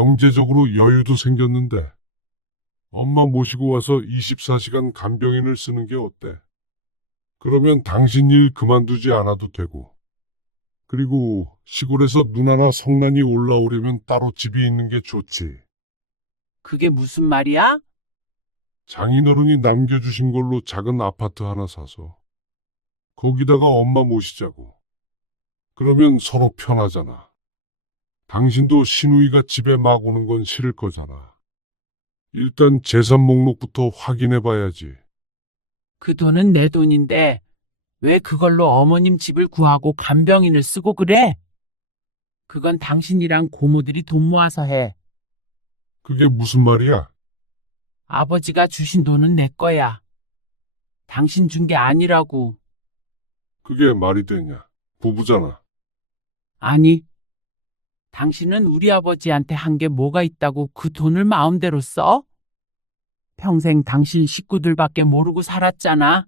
경제적으로 여유도 생겼는데 엄마 모시고 와서 24시간 간병인을 쓰는 게 어때? 그러면 당신 일 그만두지 않아도 되고. 그리고 시골에서 누나나 성난이 올라오려면 따로 집이 있는 게 좋지. 그게 무슨 말이야? 장인어른이 남겨주신 걸로 작은 아파트 하나 사서 거기다가 엄마 모시자고. 그러면 서로 편하잖아. 당신도 시누이가 집에 막 오는 건 싫을 거잖아. 일단 재산 목록부터 확인해 봐야지. 그 돈은 내 돈인데 왜 그걸로 어머님 집을 구하고 간병인을 쓰고 그래? 그건 당신이랑 고모들이 돈 모아서 해. 그게 무슨 말이야? 아버지가 주신 돈은 내 거야. 당신 준 게 아니라고. 그게 말이 되냐? 부부잖아. 아니, 당신은 우리 아버지한테 한 게 뭐가 있다고 그 돈을 마음대로 써? 평생 당신 식구들밖에 모르고 살았잖아.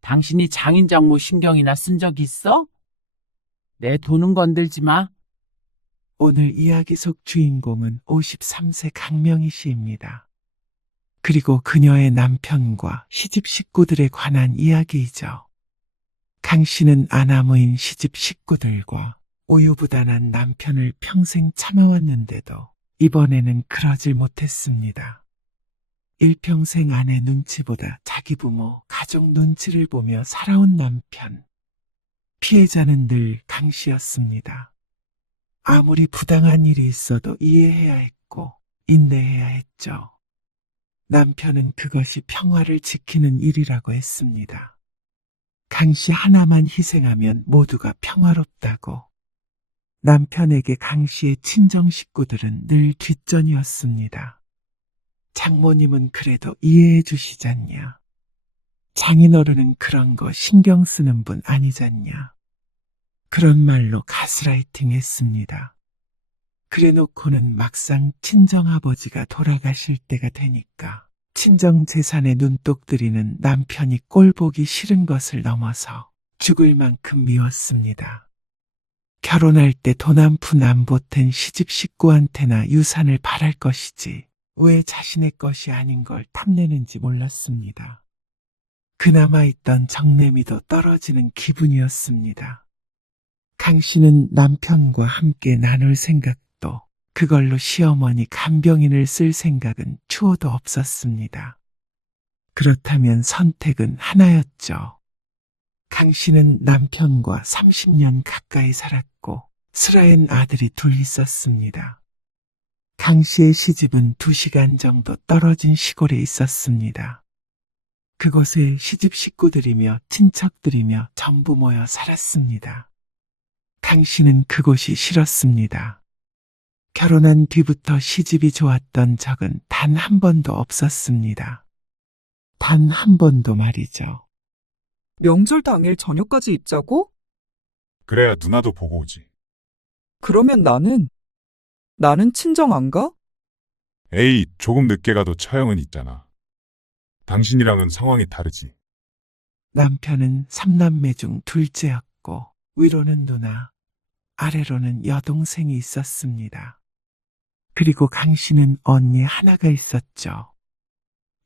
당신이 장인 장모 신경이나 쓴 적 있어? 내 돈은 건들지 마. 오늘 이야기 속 주인공은 53세 강명희 씨입니다. 그리고 그녀의 남편과 시집 식구들에 관한 이야기이죠. 강 씨는 아나무인 시집 식구들과 우유부단한 남편을 평생 참아왔는데도 이번에는 그러질 못했습니다. 일평생 아내 눈치보다 자기 부모, 가족 눈치를 보며 살아온 남편. 피해자는 늘 강 씨였습니다. 아무리 부당한 일이 있어도 이해해야 했고 인내해야 했죠. 남편은 그것이 평화를 지키는 일이라고 했습니다. 강 씨 하나만 희생하면 모두가 평화롭다고. 남편에게 강 씨의 친정 식구들은 늘 뒷전이었습니다. 장모님은 그래도 이해해 주시잖냐. 장인어른은 그런 거 신경 쓰는 분 아니잖냐. 그런 말로 가스라이팅 했습니다. 그래놓고는 막상 친정아버지가 돌아가실 때가 되니까 친정 재산에 눈독 들이는 남편이 꼴보기 싫은 것을 넘어서 죽을 만큼 미웠습니다. 결혼할 때 돈 한 푼 안 보탠 시집 식구한테나 유산을 바랄 것이지 왜 자신의 것이 아닌 걸 탐내는지 몰랐습니다. 그나마 있던 정내미도 떨어지는 기분이었습니다. 강 씨는 남편과 함께 나눌 생각도 그걸로 시어머니 간병인을 쓸 생각은 추호도 없었습니다. 그렇다면 선택은 하나였죠. 강 씨는 남편과 30년 가까이 살았고 슬아엔 아들이 둘 있었습니다. 강 씨의 시집은 2시간 정도 떨어진 시골에 있었습니다. 그곳에 시집 식구들이며 친척들이며 전부 모여 살았습니다. 강 씨는 그곳이 싫었습니다. 결혼한 뒤부터 시집이 좋았던 적은 단 한 번도 없었습니다. 단 한 번도 말이죠. 명절 당일 저녁까지 있자고? 그래야 누나도 보고 오지. 그러면 나는 친정 안 가? 에이, 조금 늦게 가도 처형은 있잖아. 당신이랑은 상황이 다르지. 남편은 3남매 중 둘째였고 위로는 누나, 아래로는 여동생이 있었습니다. 그리고 강 씨는 언니 하나가 있었죠.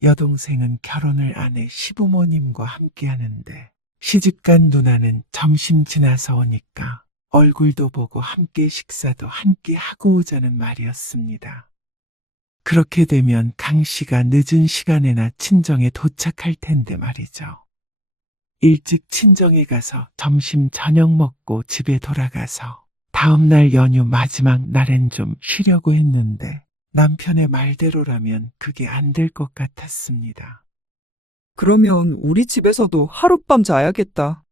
여동생은 결혼을 안 해 시부모님과 함께 하는데 시집간 누나는 점심 지나서 오니까 얼굴도 보고 함께 식사도 함께 하고 오자는 말이었습니다. 그렇게 되면 강 씨가 늦은 시간에나 친정에 도착할 텐데 말이죠. 일찍 친정에 가서 점심 저녁 먹고 집에 돌아가서 다음날 연휴 마지막 날엔 좀 쉬려고 했는데 남편의 말대로라면 그게 안 될 것 같았습니다. 그러면 우리 집에서도 하룻밤 자야겠다.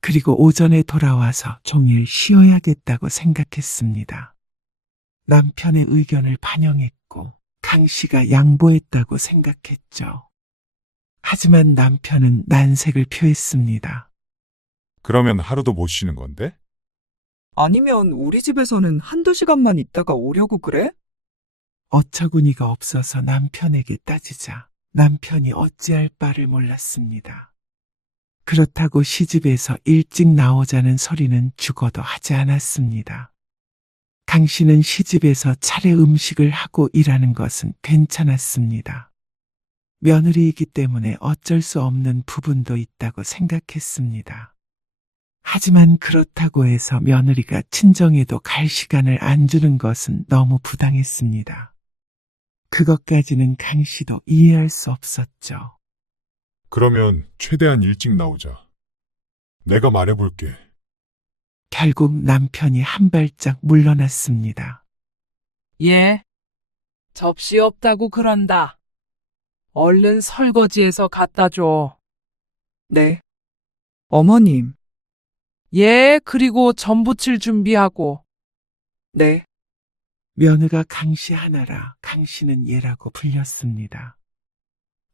그리고 오전에 돌아와서 종일 쉬어야겠다고 생각했습니다. 남편의 의견을 반영했고 강 씨가 양보했다고 생각했죠. 하지만 남편은 난색을 표했습니다. 그러면 하루도 못 쉬는 건데? 아니면 우리 집에서는 1~2시간만 있다가 오려고 그래? 어처구니가 없어서 남편에게 따지자 남편이 어찌할 바를 몰랐습니다. 그렇다고 시집에서 일찍 나오자는 소리는 죽어도 하지 않았습니다. 강 씨는 시집에서 차례 음식을 하고 일하는 것은 괜찮았습니다. 며느리이기 때문에 어쩔 수 없는 부분도 있다고 생각했습니다. 하지만 그렇다고 해서 며느리가 친정에도 갈 시간을 안 주는 것은 너무 부당했습니다. 그것까지는 강 씨도 이해할 수 없었죠. 그러면 최대한 일찍 나오자. 내가 말해볼게. 결국 남편이 한 발짝 물러났습니다. 예. 접시 없다고 그런다. 얼른 설거지해서 갖다 줘. 네. 어머님, 예, 그리고 전 부칠 준비하고. 네. 며느가 강 씨 하나라 강 씨는 얘라고 불렸습니다.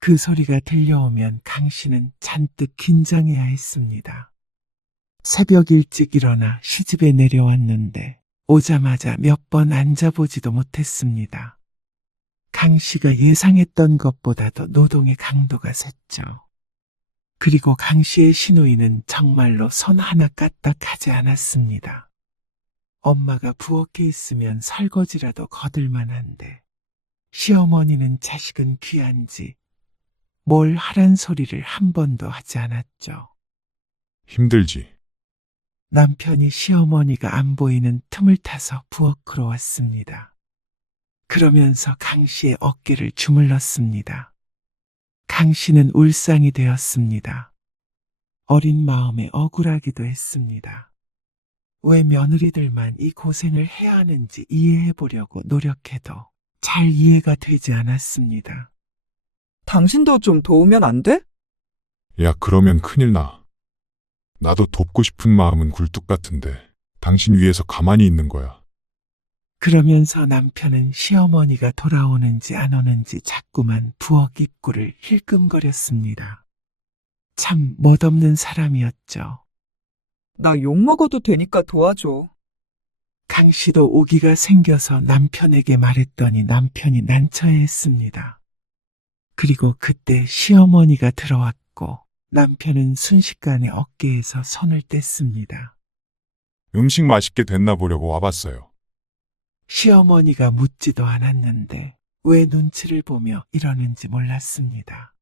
그 소리가 들려오면 강 씨는 잔뜩 긴장해야 했습니다. 새벽 일찍 일어나 시집에 내려왔는데 오자마자 몇 번 앉아보지도 못했습니다. 강 씨가 예상했던 것보다도 노동의 강도가 셌죠. 그리고 강 씨의 시누이는 정말로 손 하나 까딱하지 않았습니다. 엄마가 부엌에 있으면 설거지라도 거들만한데 시어머니는 자식은 귀한지 뭘 하란 소리를 한 번도 하지 않았죠. 힘들지. 남편이 시어머니가 안 보이는 틈을 타서 부엌으로 왔습니다. 그러면서 강 씨의 어깨를 주물렀습니다. 강 씨는 울상이 되었습니다. 어린 마음에 억울하기도 했습니다. 왜 며느리들만 이 고생을 해야 하는지 이해해 보려고 노력해도 잘 이해가 되지 않았습니다. 당신도 좀 도우면 안 돼? 야, 그러면 큰일 나. 나도 돕고 싶은 마음은 굴뚝 같은데 당신 위해서 가만히 있는 거야. 그러면서 남편은 시어머니가 돌아오는지 안 오는지 자꾸만 부엌 입구를 힐끔거렸습니다. 참 멋없는 사람이었죠. 나 욕 먹어도 되니까 도와줘. 강 씨도 오기가 생겨서 남편에게 말했더니 남편이 난처해했습니다. 그리고 그때 시어머니가 들어왔고 남편은 순식간에 어깨에서 손을 뗐습니다. 음식 맛있게 됐나 보려고 와봤어요. 시어머니가 묻지도 않았는데 왜 눈치를 보며 이러는지 몰랐습니다.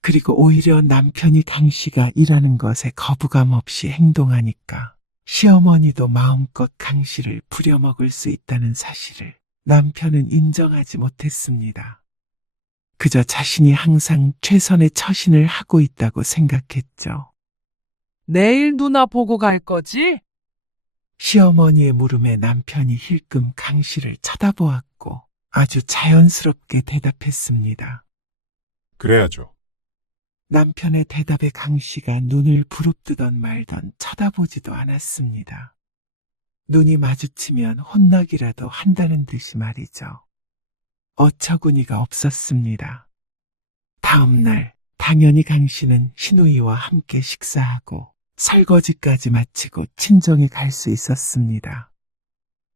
그리고 오히려 남편이 강 씨가 일하는 것에 거부감 없이 행동하니까 시어머니도 마음껏 강 씨를 부려먹을 수 있다는 사실을 남편은 인정하지 못했습니다. 그저 자신이 항상 최선의 처신을 하고 있다고 생각했죠. 내일 누나 보고 갈 거지? 시어머니의 물음에 남편이 힐끔 강 씨를 쳐다보았고 아주 자연스럽게 대답했습니다. 그래야죠. 남편의 대답에 강 씨가 눈을 부릅뜨던 말던 쳐다보지도 않았습니다. 눈이 마주치면 혼나기라도 한다는 듯이 말이죠. 어처구니가 없었습니다. 다음 날 당연히 강 씨는 시누이와 함께 식사하고 설거지까지 마치고 친정에 갈 수 있었습니다.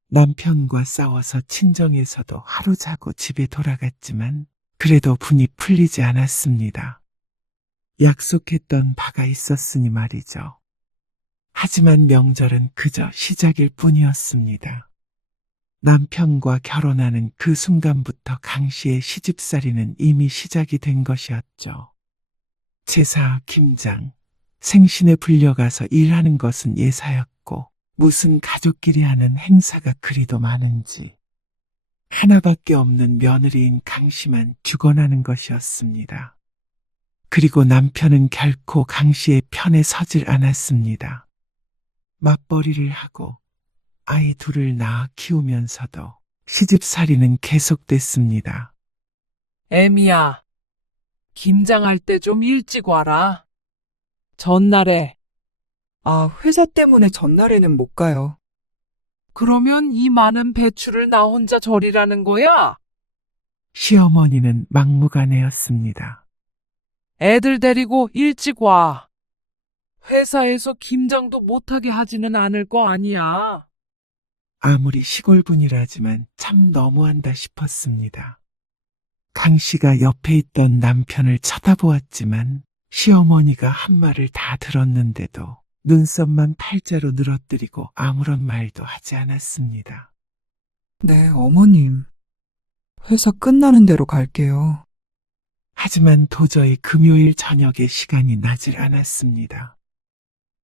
남편과 싸워서 친정에서도 하루 자고 집에 돌아갔지만 그래도 분이 풀리지 않았습니다. 약속했던 바가 있었으니 말이죠. 하지만 명절은 그저 시작일 뿐이었습니다. 남편과 결혼하는 그 순간부터 강 씨의 시집살이는 이미 시작이 된 것이었죠. 제사, 김장, 생신에 불려가서 일하는 것은 예사였고 무슨 가족끼리 하는 행사가 그리도 많은지 하나밖에 없는 며느리인 강 씨만 죽어나는 것이었습니다. 그리고 남편은 결코 강 씨의 편에 서질 않았습니다. 맞벌이를 하고 아이 둘을 낳아 키우면서도 시집살이는 계속됐습니다. 애미야, 김장할 때 좀 일찍 와라. 전날에. 아, 회사 때문에 전날에는 못 가요. 그러면 이 많은 배추를 나 혼자 절이라는 거야? 시어머니는 막무가내였습니다. 애들 데리고 일찍 와. 회사에서 김장도 못하게 하지는 않을 거 아니야. 아무리 시골분이라지만 참 너무한다 싶었습니다. 강 씨가 옆에 있던 남편을 쳐다보았지만 시어머니가 한 말을 다 들었는데도 눈썹만 팔자로 늘어뜨리고 아무런 말도 하지 않았습니다. 네, 어머님. 회사 끝나는 대로 갈게요. 하지만 도저히 금요일 저녁에 시간이 나질 않았습니다.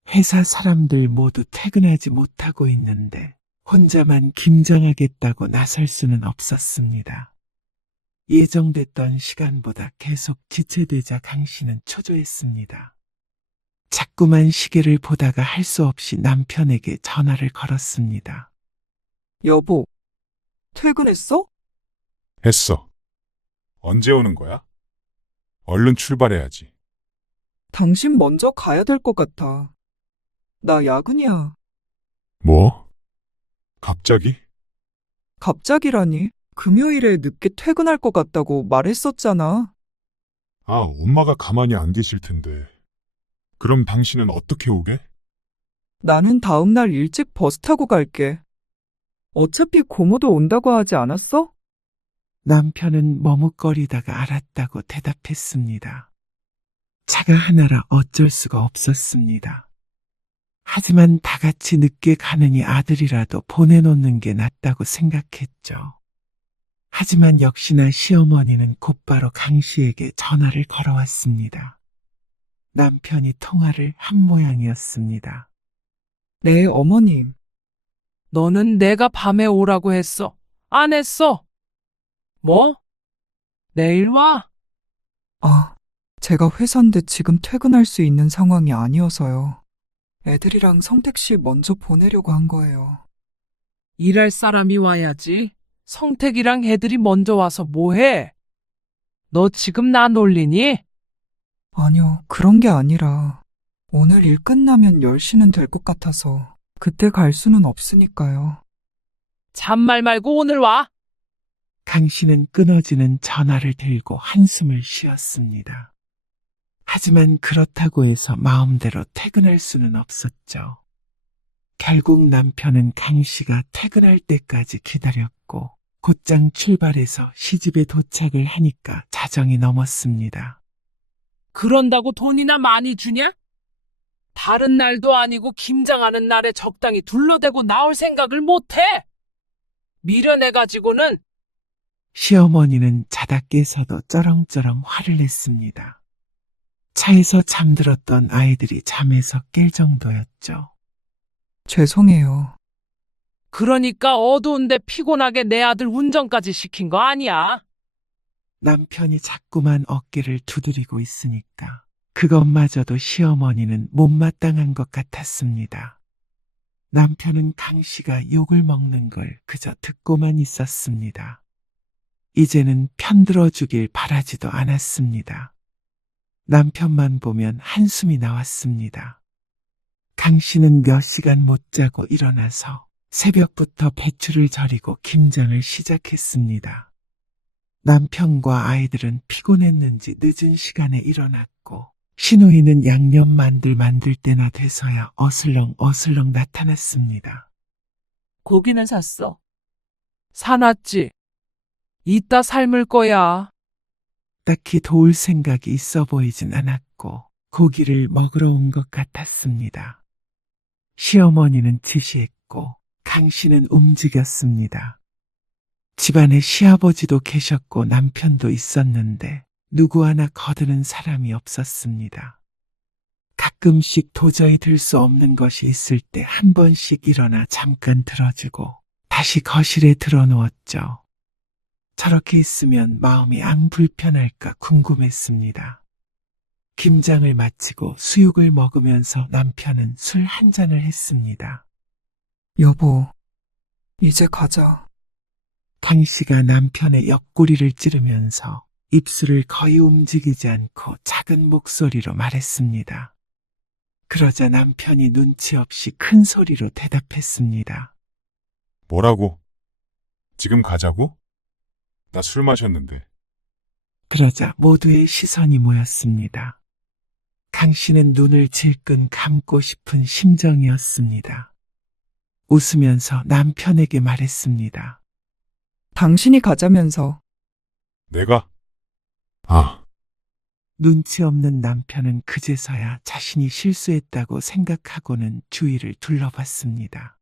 회사 사람들 모두 퇴근하지 못하고 있는데 혼자만 김장하겠다고 나설 수는 없었습니다. 예정됐던 시간보다 계속 지체되자 강 씨는 초조했습니다. 자꾸만 시계를 보다가 할 수 없이 남편에게 전화를 걸었습니다. 여보, 퇴근했어? 했어. 언제 오는 거야? 얼른 출발해야지. 당신 먼저 가야 될 것 같아. 나 야근이야. 뭐? 갑자기? 갑자기라니? 금요일에 늦게 퇴근할 것 같다고 말했었잖아. 아, 엄마가 가만히 안 계실 텐데. 그럼 당신은 어떻게 오게? 나는 다음날 일찍 버스 타고 갈게. 어차피 고모도 온다고 하지 않았어? 남편은 머뭇거리다가 알았다고 대답했습니다. 차가 하나라 어쩔 수가 없었습니다. 하지만 다 같이 늦게 가느니 아들이라도 보내놓는 게 낫다고 생각했죠. 하지만 역시나 시어머니는 곧바로 강 씨에게 전화를 걸어왔습니다. 남편이 통화를 한 모양이었습니다. 네, 어머님. 너는 내가 밤에 오라고 했어. 안 했어? 뭐? 내일 와? 아, 제가 회사인데 지금 퇴근할 수 있는 상황이 아니어서요. 애들이랑 성택 씨 먼저 보내려고 한 거예요. 일할 사람이 와야지. 성택이랑 애들이 먼저 와서 뭐해? 너 지금 나 놀리니? 아니요, 그런 게 아니라 오늘 일 끝나면 10시는 될 것 같아서 그때 갈 수는 없으니까요. 잔말 말고 오늘 와. 강 씨는 끊어지는 전화를 들고 한숨을 쉬었습니다. 하지만 그렇다고 해서 마음대로 퇴근할 수는 없었죠. 결국 남편은 강 씨가 퇴근할 때까지 기다렸고 곧장 출발해서 시집에 도착을 하니까 자정이 넘었습니다. 그런다고 돈이나 많이 주냐? 다른 날도 아니고 김장하는 날에 적당히 둘러대고 나올 생각을 못해. 미련해가지고는. 시어머니는 자다 깨서도 쩌렁쩌렁 화를 냈습니다. 차에서 잠들었던 아이들이 잠에서 깰 정도였죠. 죄송해요. 그러니까 어두운데 피곤하게 내 아들 운전까지 시킨 거 아니야. 남편이 자꾸만 어깨를 두드리고 있으니까 그것마저도 시어머니는 못마땅한 것 같았습니다. 남편은 강 씨가 욕을 먹는 걸 그저 듣고만 있었습니다. 이제는 편들어 주길 바라지도 않았습니다. 남편만 보면 한숨이 나왔습니다. 강 씨는 몇 시간 못 자고 일어나서 새벽부터 배추를 절이고 김장을 시작했습니다. 남편과 아이들은 피곤했는지 늦은 시간에 일어났고 시누이는 양념 만들 때나 돼서야 어슬렁 나타났습니다. 고기는 샀어. 사놨지. 이따 삶을 거야. 딱히 도울 생각이 있어 보이진 않았고 고기를 먹으러 온 것 같았습니다. 시어머니는 지시했고 강 씨는 움직였습니다. 집안에 시아버지도 계셨고 남편도 있었는데 누구 하나 거드는 사람이 없었습니다. 가끔씩 도저히 들 수 없는 것이 있을 때 한 번씩 일어나 잠깐 들어주고 다시 거실에 들어놓았죠. 저렇게 있으면 마음이 안 불편할까 궁금했습니다. 김장을 마치고 수육을 먹으면서 남편은 술 한 잔을 했습니다. 여보, 이제 가자. 강 씨가 남편의 옆구리를 찌르면서 입술을 거의 움직이지 않고 작은 목소리로 말했습니다. 그러자 남편이 눈치 없이 큰 소리로 대답했습니다. 뭐라고? 지금 가자고? 나 술 마셨는데. 그러자 모두의 시선이 모였습니다. 강 씨는 눈을 질끈 감고 싶은 심정이었습니다. 웃으면서 남편에게 말했습니다. 당신이 가자면서. 내가? 아, 눈치 없는 남편은 그제서야 자신이 실수했다고 생각하고는 주위를 둘러봤습니다.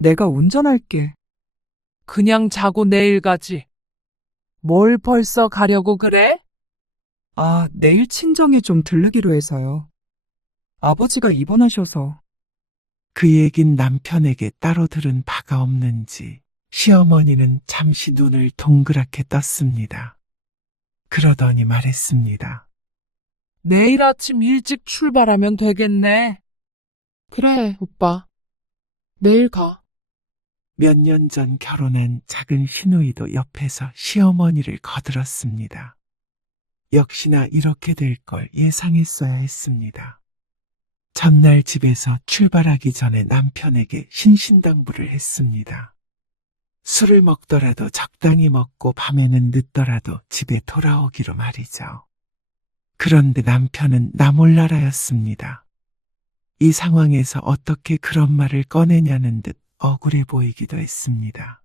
내가 운전할게. 그냥 자고 내일 가지. 뭘 벌써 가려고 그래? 아, 내일 친정에 좀 들르기로 해서요. 아버지가 입원하셔서. 그 얘긴 남편에게 따로 들은 바가 없는지 시어머니는 잠시 눈을 동그랗게 떴습니다. 그러더니 말했습니다. 내일 아침 일찍 출발하면 되겠네. 그래, 오빠. 내일 가. 몇 년 전 결혼한 작은 시누이도 옆에서 시어머니를 거들었습니다. 역시나 이렇게 될 걸 예상했어야 했습니다. 전날 집에서 출발하기 전에 남편에게 신신당부를 했습니다. 술을 먹더라도 적당히 먹고 밤에는 늦더라도 집에 돌아오기로 말이죠. 그런데 남편은 나몰라라였습니다. 이 상황에서 어떻게 그런 말을 꺼내냐는 듯 억울해 보이기도 했습니다.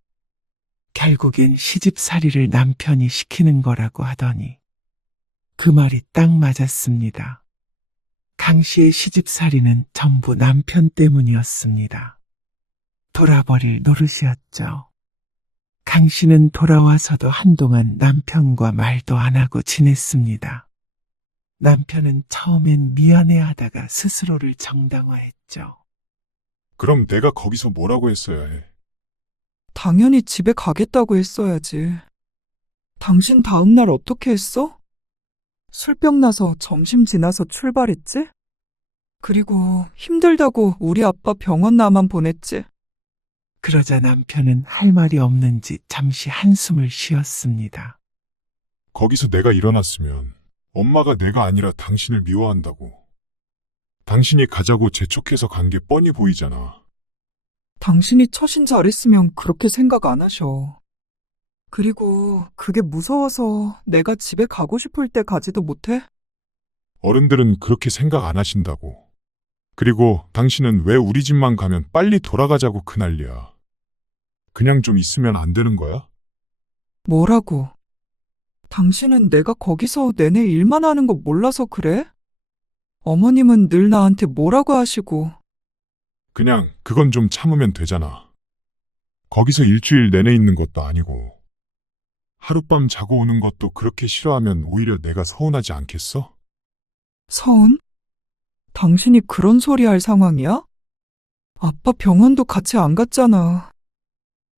결국엔 시집살이를 남편이 시키는 거라고 하더니 그 말이 딱 맞았습니다. 강 씨의 시집살이는 전부 남편 때문이었습니다. 돌아버릴 노릇이었죠. 강 씨는 돌아와서도 한동안 남편과 말도 안 하고 지냈습니다. 남편은 처음엔 미안해하다가 스스로를 정당화했죠. 그럼 내가 거기서 뭐라고 했어야 해? 당연히 집에 가겠다고 했어야지. 당신 다음날 어떻게 했어? 술병 나서 점심 지나서 출발했지? 그리고 힘들다고 우리 아빠 병원 나만 보냈지? 그러자 남편은 할 말이 없는지 잠시 한숨을 쉬었습니다. 거기서 내가 일어났으면 엄마가 내가 아니라 당신을 미워한다고. 당신이 가자고 재촉해서 간 게 뻔히 보이잖아. 당신이 처신 잘했으면 그렇게 생각 안 하셔. 그리고 그게 무서워서 내가 집에 가고 싶을 때 가지도 못해? 어른들은 그렇게 생각 안 하신다고. 그리고 당신은 왜 우리 집만 가면 빨리 돌아가자고 그 난리야. 그냥 좀 있으면 안 되는 거야? 뭐라고? 당신은 내가 거기서 내내 일만 하는 거 몰라서 그래? 어머님은 늘 나한테 뭐라고 하시고. 그냥 그건 좀 참으면 되잖아. 거기서 일주일 내내 있는 것도 아니고. 하룻밤 자고 오는 것도 그렇게 싫어하면 오히려 내가 서운하지 않겠어? 서운? 당신이 그런 소리 할 상황이야? 아빠 병원도 같이 안 갔잖아.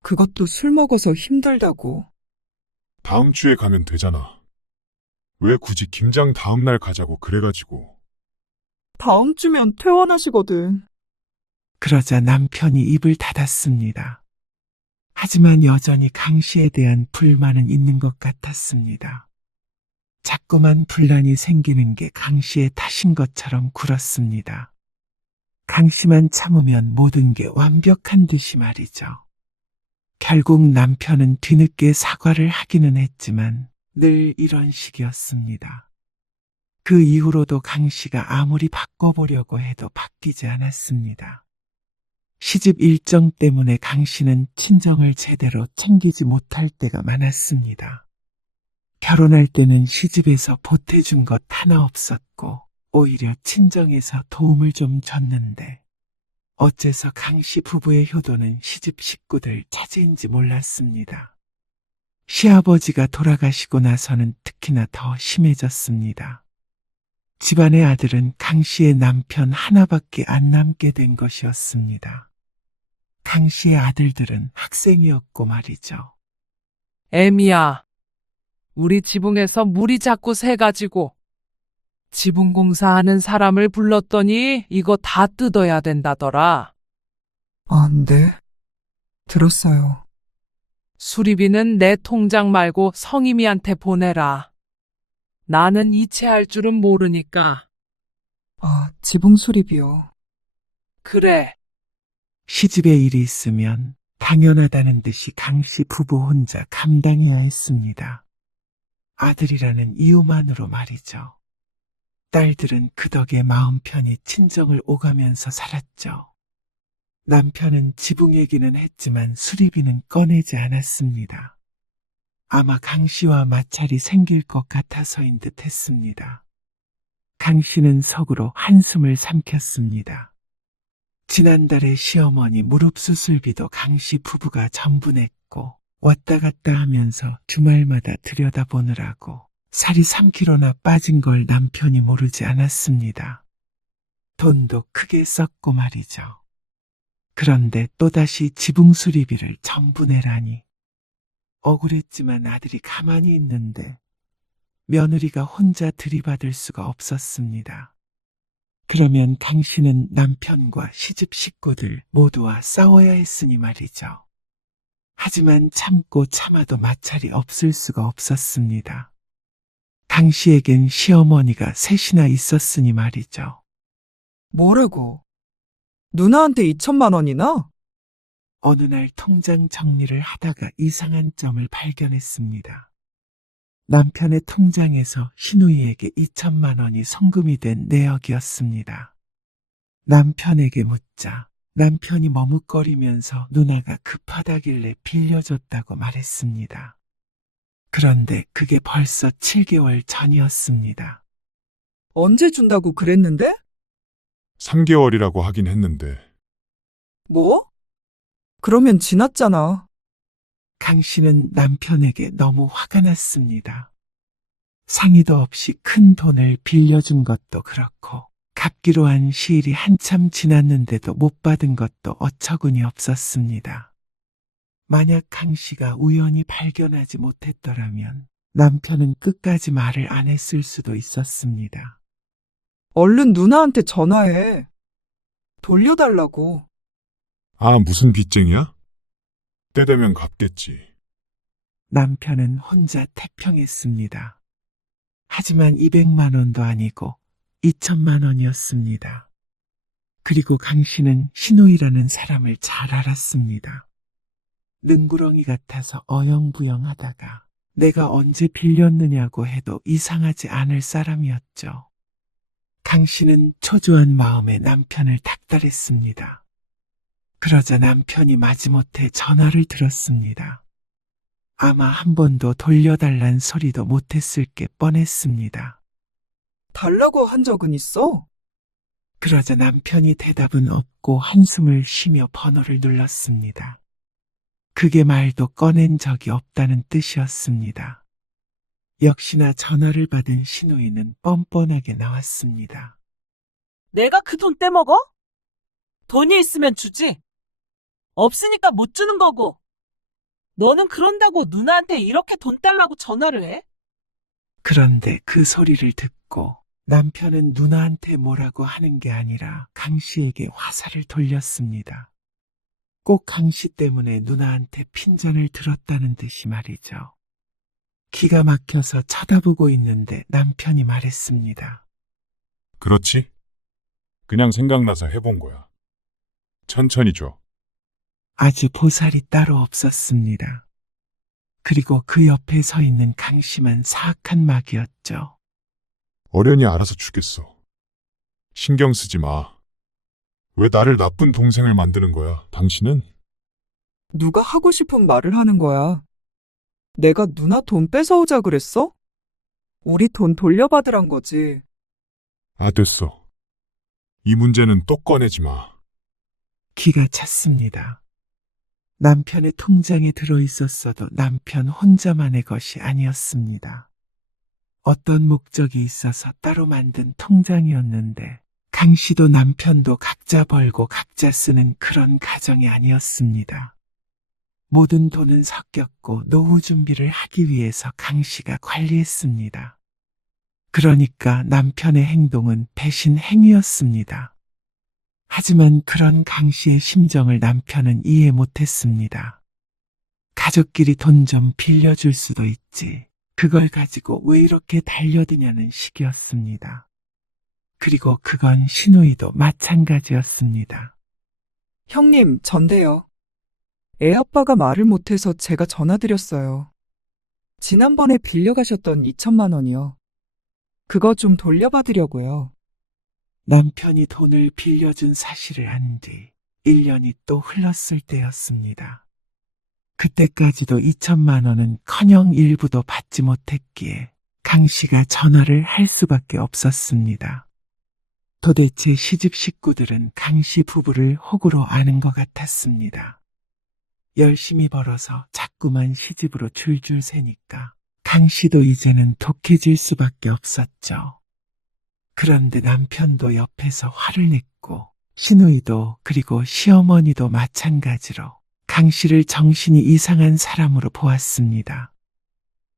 그것도 술 먹어서 힘들다고. 다음 주에 가면 되잖아. 왜 굳이 김장 다음 날 가자고 그래가지고. 다음 주면 퇴원하시거든. 그러자 남편이 입을 닫았습니다. 하지만 여전히 강 씨에 대한 불만은 있는 것 같았습니다. 자꾸만 분란이 생기는 게 강 씨의 탓인 것처럼 굴었습니다. 강 씨만 참으면 모든 게 완벽한 듯이 말이죠. 결국 남편은 뒤늦게 사과를 하기는 했지만 늘 이런 식이었습니다. 그 이후로도 강 씨가 아무리 바꿔보려고 해도 바뀌지 않았습니다. 시집 일정 때문에 강 씨는 친정을 제대로 챙기지 못할 때가 많았습니다. 결혼할 때는 시집에서 보태준 것 하나 없었고 오히려 친정에서 도움을 좀 줬는데 어째서 강 씨 부부의 효도는 시집 식구들 차지인지 몰랐습니다. 시아버지가 돌아가시고 나서는 특히나 더 심해졌습니다. 집안의 아들은 강 씨의 남편 하나밖에 안 남게 된 것이었습니다. 강 씨의 아들들은 학생이었고 말이죠. 애미야, 우리 지붕에서 물이 자꾸 새가지고 지붕 공사하는 사람을 불렀더니 이거 다 뜯어야 된다더라. 아, 네. 들었어요. 수리비는 내 통장 말고 성임이한테 보내라. 나는 이체할 줄은 모르니까. 아, 지붕 수리비요. 그래. 시집에 일이 있으면 당연하다는 듯이 강 씨 부부 혼자 감당해야 했습니다. 아들이라는 이유만으로 말이죠. 딸들은 그 덕에 마음 편히 친정을 오가면서 살았죠. 남편은 지붕 얘기는 했지만 수리비는 꺼내지 않았습니다. 아마 강 씨와 마찰이 생길 것 같아서인 듯 했습니다. 강 씨는 속으로 한숨을 삼켰습니다. 지난달에 시어머니 무릎 수술비도 강 씨 부부가 전부 냈고 없었고 왔다 갔다 하면서 주말마다 들여다보느라고 살이 3kg나 빠진 걸 남편이 모르지 않았습니다. 돈도 크게 썼고 말이죠. 그런데 또다시 지붕 수리비를 전부 내라니. 억울했지만 아들이 가만히 있는데 며느리가 혼자 들이받을 수가 없었습니다. 그러면 당신은 남편과 시집 식구들 모두와 싸워야 했으니 말이죠. 하지만 참고 참아도 마찰이 없을 수가 없었습니다. 당시에겐 시어머니가 셋이나 있었으니 말이죠. 뭐라고? 누나한테 2천만 원이나? 어느 날 통장 정리를 하다가 이상한 점을 발견했습니다. 남편의 통장에서 신우이에게 2천만 원이 송금이 된 내역이었습니다. 남편에게 묻자 남편이 머뭇거리면서 누나가 급하다길래 빌려줬다고 말했습니다. 그런데 그게 벌써 7개월 전이었습니다. 언제 준다고 그랬는데? 3개월이라고 하긴 했는데. 뭐? 그러면 지났잖아. 강 씨는 남편에게 너무 화가 났습니다. 상의도 없이 큰 돈을 빌려준 것도 그렇고 갚기로 한 시일이 한참 지났는데도 못 받은 것도 어처구니 없었습니다. 만약 강 씨가 우연히 발견하지 못했더라면 남편은 끝까지 말을 안 했을 수도 있었습니다. 얼른 누나한테 전화해. 돌려달라고. 아, 무슨 빚쟁이야? 때 되면 갚겠지. 남편은 혼자 태평했습니다. 하지만 200만 원도 아니고 2천만 원이었습니다. 그리고 강 씨는 신우이라는 사람을 잘 알았습니다. 능구렁이 같아서 어영부영하다가 내가 언제 빌렸느냐고 해도 이상하지 않을 사람이었죠. 강 씨는 초조한 마음에 남편을 닥달했습니다. 그러자 남편이 마지못해 전화를 들었습니다. 아마 한 번도 돌려달란 소리도 못했을 게 뻔했습니다. 달라고 한 적은 있어? 그러자 남편이 대답은 없고 한숨을 쉬며 번호를 눌렀습니다. 그게 말도 꺼낸 적이 없다는 뜻이었습니다. 역시나 전화를 받은 신우이는 뻔뻔하게 나왔습니다. 내가 그 돈 떼먹어? 돈이 있으면 주지. 없으니까 못 주는 거고. 너는 그런다고 누나한테 이렇게 돈 달라고 전화를 해? 그런데 그 소리를 듣고 남편은 누나한테 뭐라고 하는 게 아니라 강 씨에게 화살을 돌렸습니다. 꼭 강 씨 때문에 누나한테 핀잔을 들었다는 듯이 말이죠. 기가 막혀서 쳐다보고 있는데 남편이 말했습니다. 그렇지? 그냥 생각나서 해본 거야. 천천히 줘. 아주 보살이 따로 없었습니다. 그리고 그 옆에 서 있는 강 씨만 사악한 막이었죠. 어련히 알아서 주겠어. 신경 쓰지 마. 왜 나를 나쁜 동생을 만드는 거야, 당신은? 누가 하고 싶은 말을 하는 거야. 내가 누나 돈 뺏어오자 그랬어? 우리 돈 돌려받으란 거지. 아, 됐어. 이 문제는 또 꺼내지 마. 기가 찼습니다. 남편의 통장에 들어있었어도 남편 혼자만의 것이 아니었습니다. 어떤 목적이 있어서 따로 만든 통장이었는데 강 씨도 남편도 각자 벌고 각자 쓰는 그런 가정이 아니었습니다. 모든 돈은 섞였고 노후 준비를 하기 위해서 강 씨가 관리했습니다. 그러니까 남편의 행동은 배신 행위였습니다. 하지만 그런 강 씨의 심정을 남편은 이해 못했습니다. 가족끼리 돈 좀 빌려줄 수도 있지. 그걸 가지고 왜 이렇게 달려드냐는 식이었습니다. 그리고 그건 신우이도 마찬가지였습니다. 형님, 전데요. 애 아빠가 말을 못해서 제가 전화드렸어요. 지난번에 빌려가셨던 2천만 원이요. 그거 좀 돌려받으려고요. 남편이 돈을 빌려준 사실을 안 뒤 1년이 또 흘렀을 때였습니다. 그때까지도 2천만 원은커녕 일부도 받지 못했기에 강 씨가 전화를 할 수밖에 없었습니다. 도대체 시집 식구들은 강 씨 부부를 호구로 아는 것 같았습니다. 열심히 벌어서 자꾸만 시집으로 줄줄 새니까 강 씨도 이제는 독해질 수밖에 없었죠. 그런데 남편도 옆에서 화를 냈고 시누이도 그리고 시어머니도 마찬가지로 강 씨를 정신이 이상한 사람으로 보았습니다.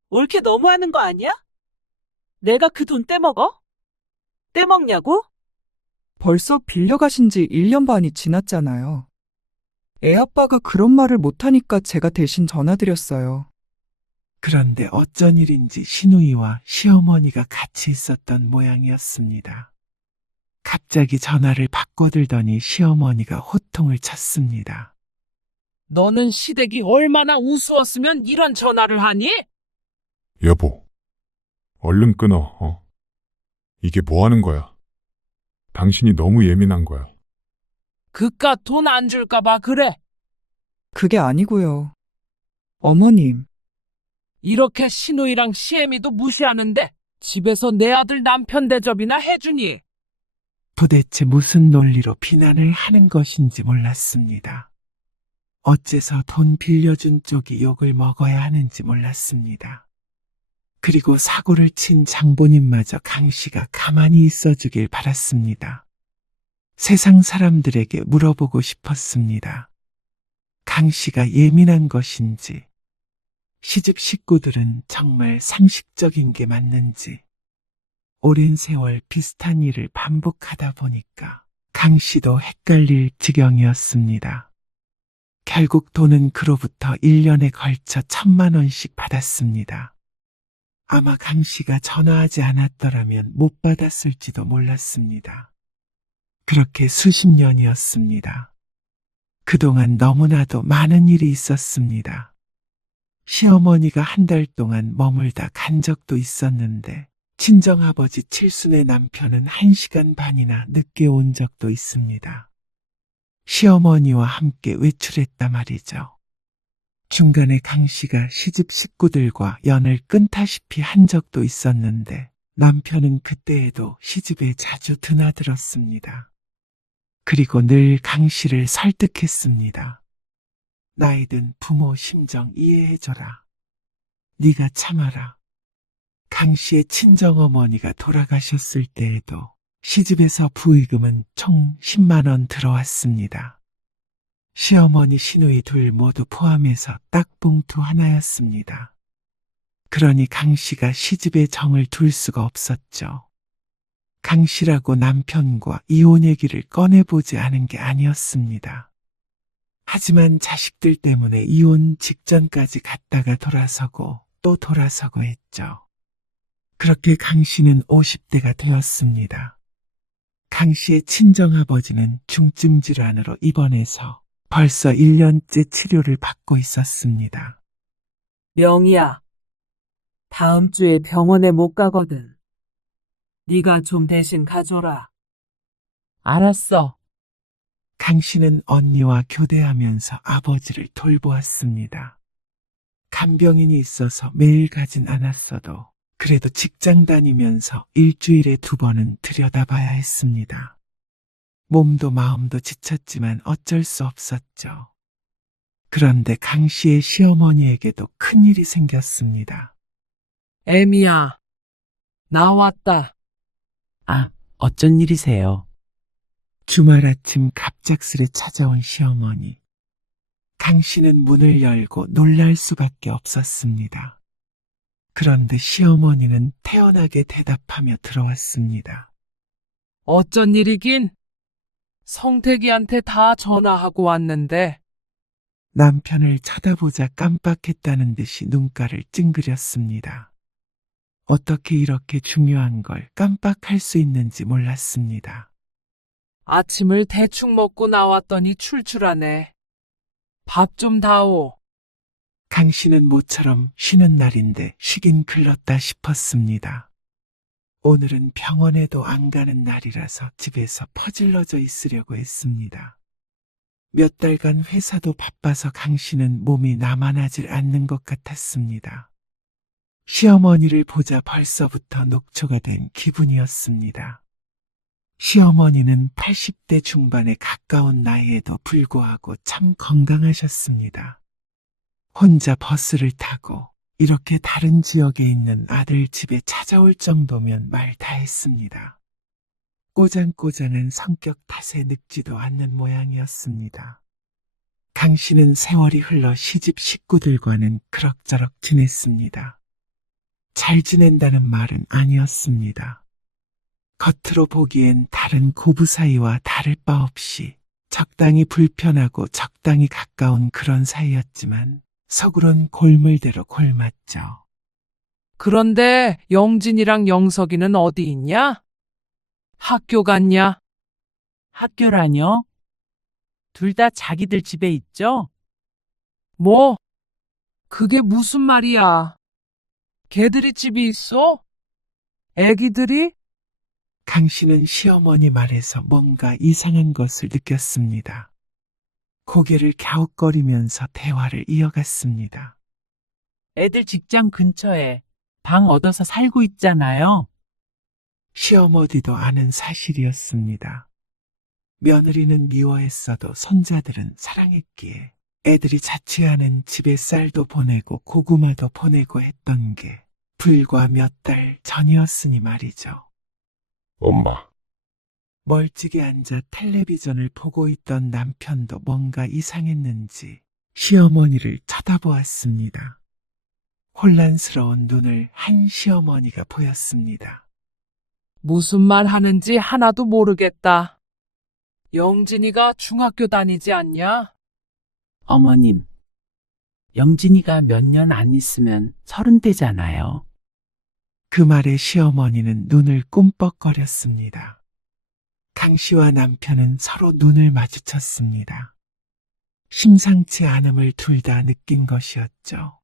옳게 너무하는 거 아니야? 내가 그 돈 떼먹어? 떼먹냐고? 벌써 빌려가신 지 1년 반이 지났잖아요. 애 아빠가 그런 말을 못하니까 제가 대신 전화드렸어요. 그런데 어쩐 일인지 시누이와 시어머니가 같이 있었던 모양이었습니다. 갑자기 전화를 바꿔들더니 시어머니가 호통을 쳤습니다. 너는 시댁이 얼마나 우스웠으면 이런 전화를 하니? 여보, 얼른 끊어, 이게 뭐 하는 거야? 당신이 너무 예민한 거야. 그깟 돈 안 줄까봐 그래. 그게 아니고요. 어머님, 이렇게 시누이랑 시애미도 무시하는데 집에서 내 아들 남편 대접이나 해주니. 도대체 무슨 논리로 비난을 하는 것인지 몰랐습니다. 어째서 돈 빌려준 쪽이 욕을 먹어야 하는지 몰랐습니다. 그리고 사고를 친 장본인마저 강 씨가 가만히 있어주길 바랐습니다. 세상 사람들에게 물어보고 싶었습니다. 강 씨가 예민한 것인지, 시집 식구들은 정말 상식적인 게 맞는지, 오랜 세월 비슷한 일을 반복하다 보니까 강 씨도 헷갈릴 지경이었습니다. 결국 돈은 그로부터 1년에 걸쳐 1,000만 원씩 받았습니다. 아마 강 씨가 전화하지 않았더라면 못 받았을지도 몰랐습니다. 그렇게 수십 년이었습니다. 그동안 너무나도 많은 일이 있었습니다. 시어머니가 한 달 동안 머물다 간 적도 있었는데 친정아버지 칠순의 남편은 1시간 반이나 늦게 온 적도 있습니다. 시어머니와 함께 외출했다 말이죠. 중간에 강 씨가 시집 식구들과 연을 끊다시피 한 적도 있었는데 남편은 그때에도 시집에 자주 드나들었습니다. 그리고 늘 강 씨를 설득했습니다. 나이든 부모 심정 이해해줘라. 네가 참아라. 강 씨의 친정어머니가 돌아가셨을 때에도 시집에서 부의금은 총 10만 원 들어왔습니다. 시어머니 시누이 둘 모두 포함해서 딱 봉투 하나였습니다. 그러니 강 씨가 시집에 정을 둘 수가 없었죠. 강 씨라고 남편과 이혼 얘기를 꺼내보지 않은 게 아니었습니다. 하지만 자식들 때문에 이혼 직전까지 갔다가 돌아서고 또 돌아서고 했죠. 그렇게 강 씨는 50대가 되었습니다. 강 씨의 친정아버지는 중증 질환으로 입원해서 벌써 1년째 치료를 받고 있었습니다. 명희야, 다음 주에 병원에 못 가거든. 네가 좀 대신 가줘라. 알았어. 강 씨는 언니와 교대하면서 아버지를 돌보았습니다. 간병인이 있어서 매일 가진 않았어도 그래도 직장 다니면서 일주일에 2번은 들여다봐야 했습니다. 몸도 마음도 지쳤지만 어쩔 수 없었죠. 그런데 강 씨의 시어머니에게도 큰일이 생겼습니다. 애미야, 나 왔다. 아, 어쩐 일이세요? 주말 아침 갑작스레 찾아온 시어머니. 강 씨는 문을 열고 놀랄 수밖에 없었습니다. 그런데 시어머니는 태연하게 대답하며 들어왔습니다. 어쩐 일이긴? 성택이한테 다 전화하고 왔는데. 남편을 쳐다보자 깜빡했다는 듯이 눈가를 찡그렸습니다. 어떻게 이렇게 중요한 걸 깜빡할 수 있는지 몰랐습니다. 아침을 대충 먹고 나왔더니 출출하네. 밥 좀 다오. 강 씨는 모처럼 쉬는 날인데 쉬긴 글렀다 싶었습니다. 오늘은 병원에도 안 가는 날이라서 집에서 퍼질러져 있으려고 했습니다. 몇 달간 회사도 바빠서 강 씨는 몸이 나만하질 않는 것 같았습니다. 시어머니를 보자 벌써부터 녹초가 된 기분이었습니다. 시어머니는 80대 중반에 가까운 나이에도 불구하고 참 건강하셨습니다. 혼자 버스를 타고 이렇게 다른 지역에 있는 아들 집에 찾아올 정도면 말 다 했습니다. 꼬장꼬장한 성격 탓에 늙지도 않는 모양이었습니다. 강 씨는 세월이 흘러 시집 식구들과는 그럭저럭 지냈습니다. 잘 지낸다는 말은 아니었습니다. 겉으로 보기엔 다른 고부 사이와 다를 바 없이 적당히 불편하고 적당히 가까운 그런 사이였지만 속으론 골물대로 골맞죠. 그런데 영진이랑 영석이는 어디 있냐? 학교 갔냐? 학교라뇨? 둘 다 자기들 집에 있죠? 뭐? 그게 무슨 말이야? 걔들이 집이 있어? 애기들이? 강 씨는 시어머니 말에서 뭔가 이상한 것을 느꼈습니다. 고개를 갸웃거리면서 대화를 이어갔습니다. 애들 직장 근처에 방 얻어서 살고 있잖아요. 시어머니도 아는 사실이었습니다. 며느리는 미워했어도 손자들은 사랑했기에 애들이 자취하는 집에 쌀도 보내고 고구마도 보내고 했던 게 불과 몇 달 전이었으니 말이죠. 엄마, 멀찍이 앉아 텔레비전을 보고 있던 남편도 뭔가 이상했는지 시어머니를 쳐다보았습니다. 혼란스러운 눈을 한 시어머니가 보였습니다. 무슨 말 하는지 하나도 모르겠다. 영진이가 중학교 다니지 않냐? 어머님, 영진이가 몇 년 안 있으면 30대잖아요. 그 말에 시어머니는 눈을 꿈뻑거렸습니다. 강 씨와 남편은 서로 눈을 마주쳤습니다. 심상치 않음을 둘 다 느낀 것이었죠.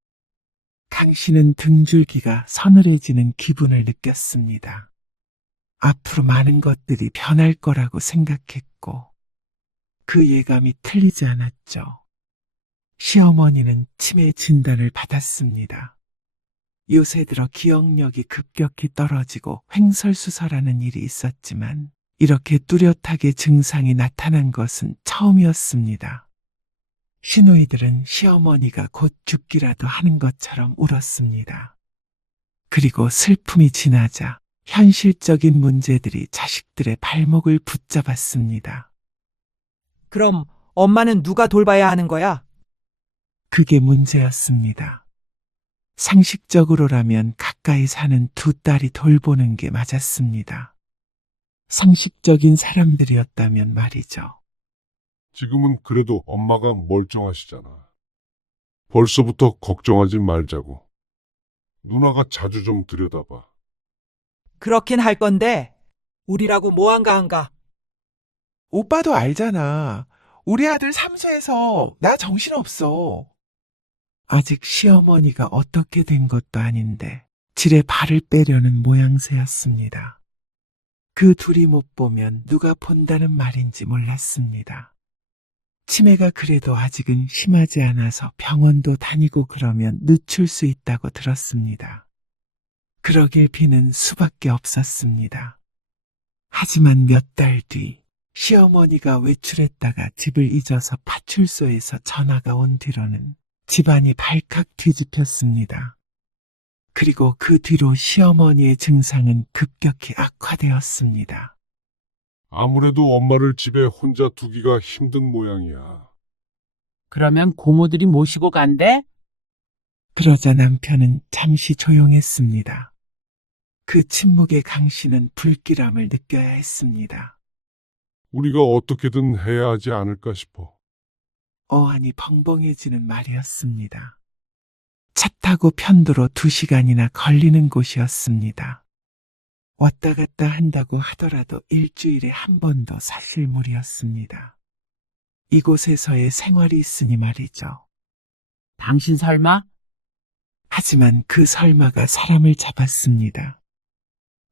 강 씨는 등줄기가 서늘해지는 기분을 느꼈습니다. 앞으로 많은 것들이 변할 거라고 생각했고 그 예감이 틀리지 않았죠. 시어머니는 치매 진단을 받았습니다. 요새 들어 기억력이 급격히 떨어지고 횡설수설하는 일이 있었지만 이렇게 뚜렷하게 증상이 나타난 것은 처음이었습니다. 시누이들은 시어머니가 곧 죽기라도 하는 것처럼 울었습니다. 그리고 슬픔이 지나자 현실적인 문제들이 자식들의 발목을 붙잡았습니다. 그럼 엄마는 누가 돌봐야 하는 거야? 그게 문제였습니다. 상식적으로라면 가까이 사는 두 딸이 돌보는 게 맞았습니다. 상식적인 사람들이었다면 말이죠. 지금은 그래도 엄마가 멀쩡하시잖아. 벌써부터 걱정하지 말자고. 누나가 자주 좀 들여다봐. 그렇긴 할 건데 우리라고 뭐 한가 한가. 오빠도 알잖아. 우리 아들 삼수해서 나 정신없어. 아직 시어머니가 어떻게 된 것도 아닌데 질에 발을 빼려는 모양새였습니다. 그 둘이 못 보면 누가 본다는 말인지 몰랐습니다. 치매가 그래도 아직은 심하지 않아서 병원도 다니고 그러면 늦출 수 있다고 들었습니다. 그러길 비는 수밖에 없었습니다. 하지만 몇 달 뒤 시어머니가 외출했다가 집을 잊어서 파출소에서 전화가 온 뒤로는 집안이 발칵 뒤집혔습니다. 그리고 그 뒤로 시어머니의 증상은 급격히 악화되었습니다. 아무래도 엄마를 집에 혼자 두기가 힘든 모양이야. 그러면 고모들이 모시고 간대? 그러자 남편은 잠시 조용했습니다. 그 침묵에 강 씨는 불길함을 느껴야 했습니다. 우리가 어떻게든 해야 하지 않을까 싶어. 어안이 벙벙해지는 말이었습니다. 차 타고 편도로 2시간이나 걸리는 곳이었습니다. 왔다 갔다 한다고 하더라도 일주일에 한 번도 사실 무리였습니다. 이곳에서의 생활이 있으니 말이죠. 당신 설마? 하지만 그 설마가 사람을 잡았습니다.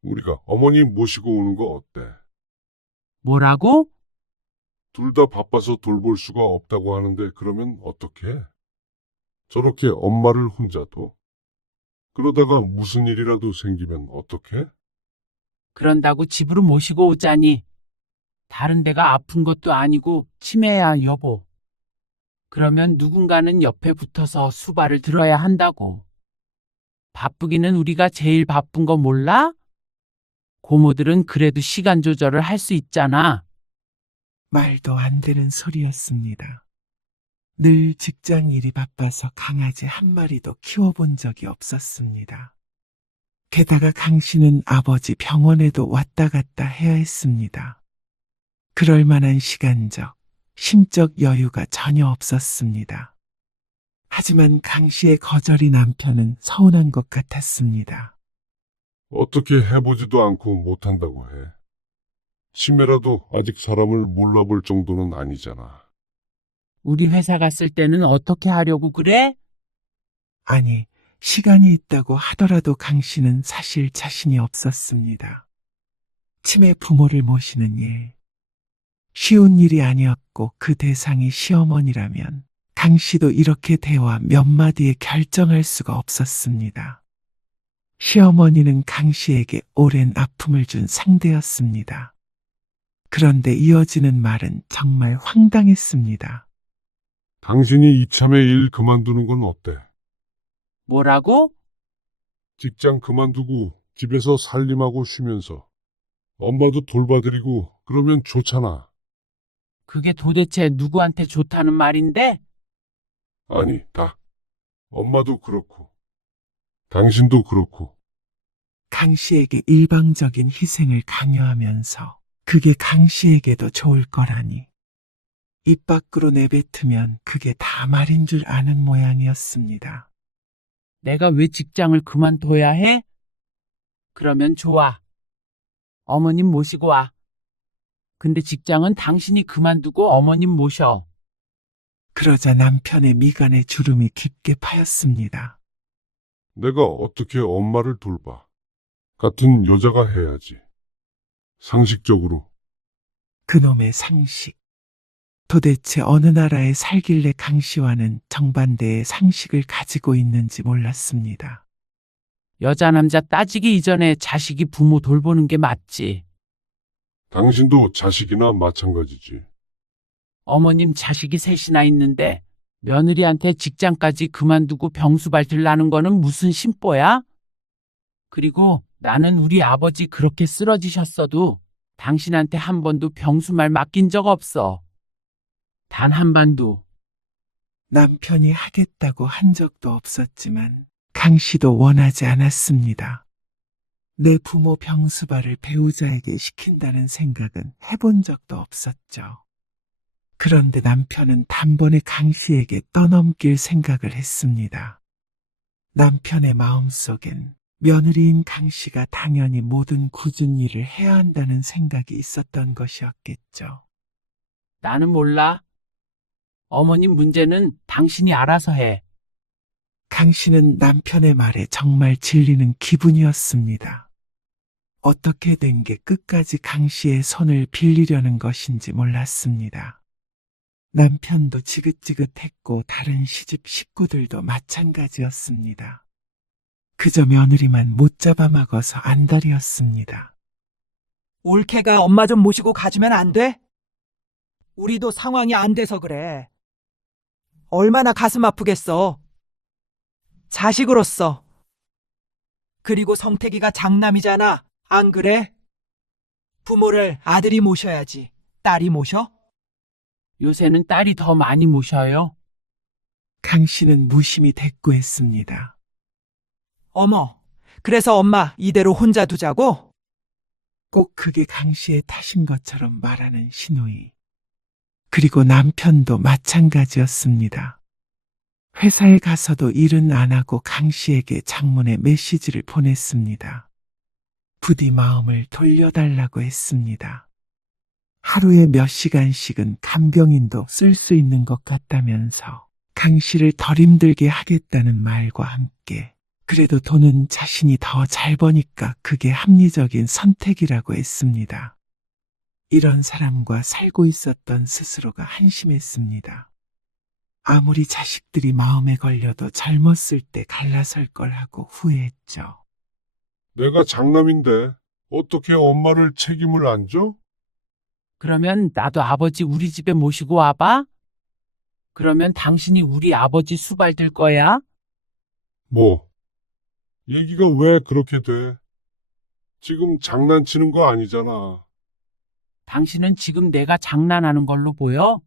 우리가 어머니 모시고 오는 거 어때? 뭐라고? 둘 다 바빠서 돌볼 수가 없다고 하는데 그러면 어떡해? 저렇게 엄마를 혼자 둬? 그러다가 무슨 일이라도 생기면 어떡해? 그런다고 집으로 모시고 오자니. 다른 데가 아픈 것도 아니고 치매야, 여보. 그러면 누군가는 옆에 붙어서 수발을 들어야 한다고. 바쁘기는 우리가 제일 바쁜 거 몰라? 고모들은 그래도 시간 조절을 할 수 있잖아. 말도 안 되는 소리였습니다. 늘 직장 일이 바빠서 강아지 한 마리도 키워본 적이 없었습니다. 게다가 강 씨는 아버지 병원에도 왔다 갔다 해야 했습니다. 그럴 만한 시간적, 심적 여유가 전혀 없었습니다. 하지만 강 씨의 거절이 남편은 서운한 것 같았습니다. 어떻게 해보지도 않고 못한다고 해. 치매라도 아직 사람을 몰라볼 정도는 아니잖아. 우리 회사 갔을 때는 어떻게 하려고 그래? 아니, 시간이 있다고 하더라도 강 씨는 사실 자신이 없었습니다. 치매 부모를 모시는 일. 쉬운 일이 아니었고 그 대상이 시어머니라면 강 씨도 이렇게 대화 몇 마디에 결정할 수가 없었습니다. 시어머니는 강 씨에게 오랜 아픔을 준 상대였습니다. 그런데 이어지는 말은 정말 황당했습니다. 당신이 이참에 일 그만두는 건 어때? 뭐라고? 직장 그만두고 집에서 살림하고 쉬면서 엄마도 돌봐드리고 그러면 좋잖아. 그게 도대체 누구한테 좋다는 말인데? 아니, 엄마도 그렇고 당신도 그렇고. 강 씨에게 일방적인 희생을 강요하면서 그게 강 씨에게도 좋을 거라니. 입 밖으로 내뱉으면 그게 다 말인 줄 아는 모양이었습니다. 내가 왜 직장을 그만둬야 해? 그러면 좋아. 어머님 모시고 와. 근데 직장은 당신이 그만두고 어머님 모셔. 그러자 남편의 미간에 주름이 깊게 파였습니다. 내가 어떻게 엄마를 돌봐. 같은 여자가 해야지. 상식적으로. 그놈의 상식. 도대체 어느 나라에 살길래 강 씨와는 정반대의 상식을 가지고 있는지 몰랐습니다. 여자 남자 따지기 이전에 자식이 부모 돌보는 게 맞지. 당신도 자식이나 마찬가지지. 어머님 자식이 셋이나 있는데 며느리한테 직장까지 그만두고 병수발 들라는 거는 무슨 심보야? 그리고 나는 우리 아버지 그렇게 쓰러지셨어도 당신한테 한 번도 병수말 맡긴 적 없어. 단 한 번도. 남편이 하겠다고 한 적도 없었지만 강 씨도 원하지 않았습니다. 내 부모 병수발을 배우자에게 시킨다는 생각은 해본 적도 없었죠. 그런데 남편은 단번에 강 씨에게 떠넘길 생각을 했습니다. 남편의 마음속엔 며느리인 강 씨가 당연히 모든 굳은 일을 해야 한다는 생각이 있었던 것이었겠죠. 나는 몰라. 어머님 문제는 당신이 알아서 해. 강 씨는 남편의 말에 정말 질리는 기분이었습니다. 어떻게 된 게 끝까지 강 씨의 손을 빌리려는 것인지 몰랐습니다. 남편도 지긋지긋했고 다른 시집 식구들도 마찬가지였습니다. 그저 며느리만 못 잡아먹어서 안달이었습니다. 올케가 엄마 좀 모시고 가주면 안 돼? 우리도 상황이 안 돼서 그래. 얼마나 가슴 아프겠어. 자식으로서. 그리고 성태기가 장남이잖아. 안 그래? 부모를 아들이 모셔야지. 딸이 모셔? 요새는 딸이 더 많이 모셔요. 강 씨는 무심히 대꾸했습니다. 어머, 그래서 엄마 이대로 혼자 두자고? 꼭 그게 강 씨의 탓인 것처럼 말하는 시누이. 그리고 남편도 마찬가지였습니다. 회사에 가서도 일은 안 하고 강 씨에게 장문의 메시지를 보냈습니다. 부디 마음을 돌려달라고 했습니다. 하루에 몇 시간씩은 간병인도 쓸 수 있는 것 같다면서 강 씨를 덜 힘들게 하겠다는 말과 함께 그래도 돈은 자신이 더 잘 버니까 그게 합리적인 선택이라고 했습니다. 이런 사람과 살고 있었던 스스로가 한심했습니다. 아무리 자식들이 마음에 걸려도 젊었을 때 갈라설 걸 하고 후회했죠. 내가 장남인데 어떻게 엄마를 책임을 안 져? 그러면 나도 아버지 우리 집에 모시고 와봐. 그러면 당신이 우리 아버지 수발들 거야? 뭐, 얘기가 왜 그렇게 돼? 지금 장난치는 거 아니잖아. 당신은 지금 내가 장난하는 걸로 보여?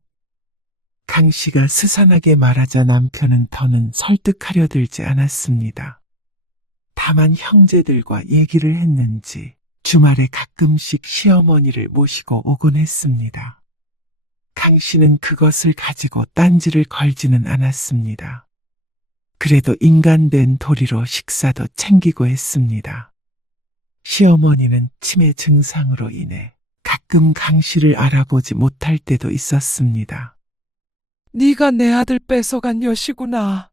강 씨가 스산하게 말하자 남편은 더는 설득하려 들지 않았습니다. 다만 형제들과 얘기를 했는지 주말에 가끔씩 시어머니를 모시고 오곤 했습니다. 강 씨는 그것을 가지고 딴지를 걸지는 않았습니다. 그래도 인간된 도리로 식사도 챙기고 했습니다. 시어머니는 치매 증상으로 인해 가끔 강 씨를 알아보지 못할 때도 있었습니다. 네가 내 아들 뺏어간 여시구나.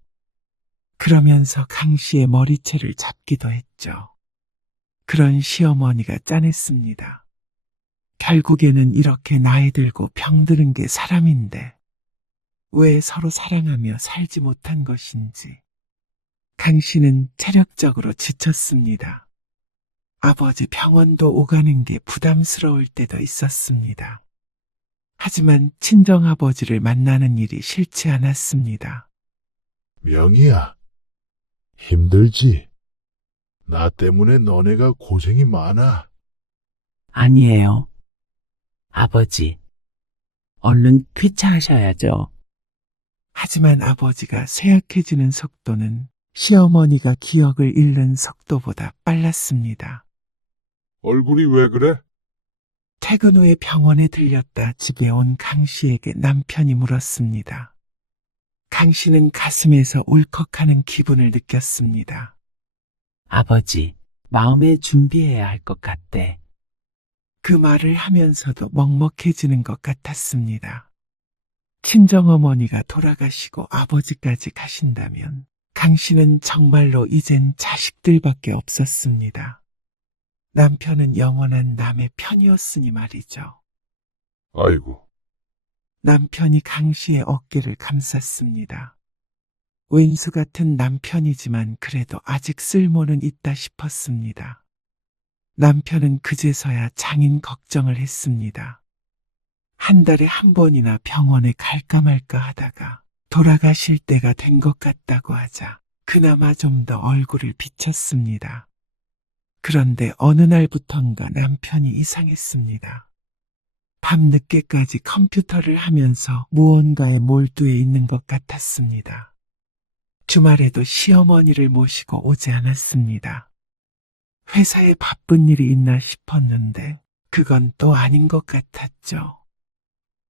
그러면서 강 씨의 머리채를 잡기도 했죠. 그런 시어머니가 짠했습니다. 결국에는 이렇게 나이 들고 병드는 게 사람인데 왜 서로 사랑하며 살지 못한 것인지. 강 씨는 체력적으로 지쳤습니다. 아버지 병원도 오가는 게 부담스러울 때도 있었습니다. 하지만 친정아버지를 만나는 일이 싫지 않았습니다. 명희야, 힘들지? 나 때문에 너네가 고생이 많아. 아니에요. 아버지, 얼른 쾌차하셔야죠. 하지만 아버지가 쇠약해지는 속도는 시어머니가 기억을 잃는 속도보다 빨랐습니다. 얼굴이 왜 그래? 퇴근 후에 병원에 들렸다 집에 온 강 씨에게 남편이 물었습니다. 강 씨는 가슴에서 울컥하는 기분을 느꼈습니다. 아버지, 마음에 준비해야 할 것 같대. 그 말을 하면서도 먹먹해지는 것 같았습니다. 친정어머니가 돌아가시고 아버지까지 가신다면 강 씨는 정말로 이젠 자식들밖에 없었습니다. 남편은 영원한 남의 편이었으니 말이죠. 아이고, 남편이 강 씨의 어깨를 감쌌습니다. 왼수 같은 남편이지만 그래도 아직 쓸모는 있다 싶었습니다. 남편은 그제서야 장인 걱정을 했습니다. 한 달에 한 번이나 병원에 갈까 말까 하다가 돌아가실 때가 된 것 같다고 하자 그나마 좀 더 얼굴을 비쳤습니다. 그런데 어느 날부턴가 남편이 이상했습니다. 밤늦게까지 컴퓨터를 하면서 무언가에 몰두해 있는 것 같았습니다. 주말에도 시어머니를 모시고 오지 않았습니다. 회사에 바쁜 일이 있나 싶었는데 그건 또 아닌 것 같았죠.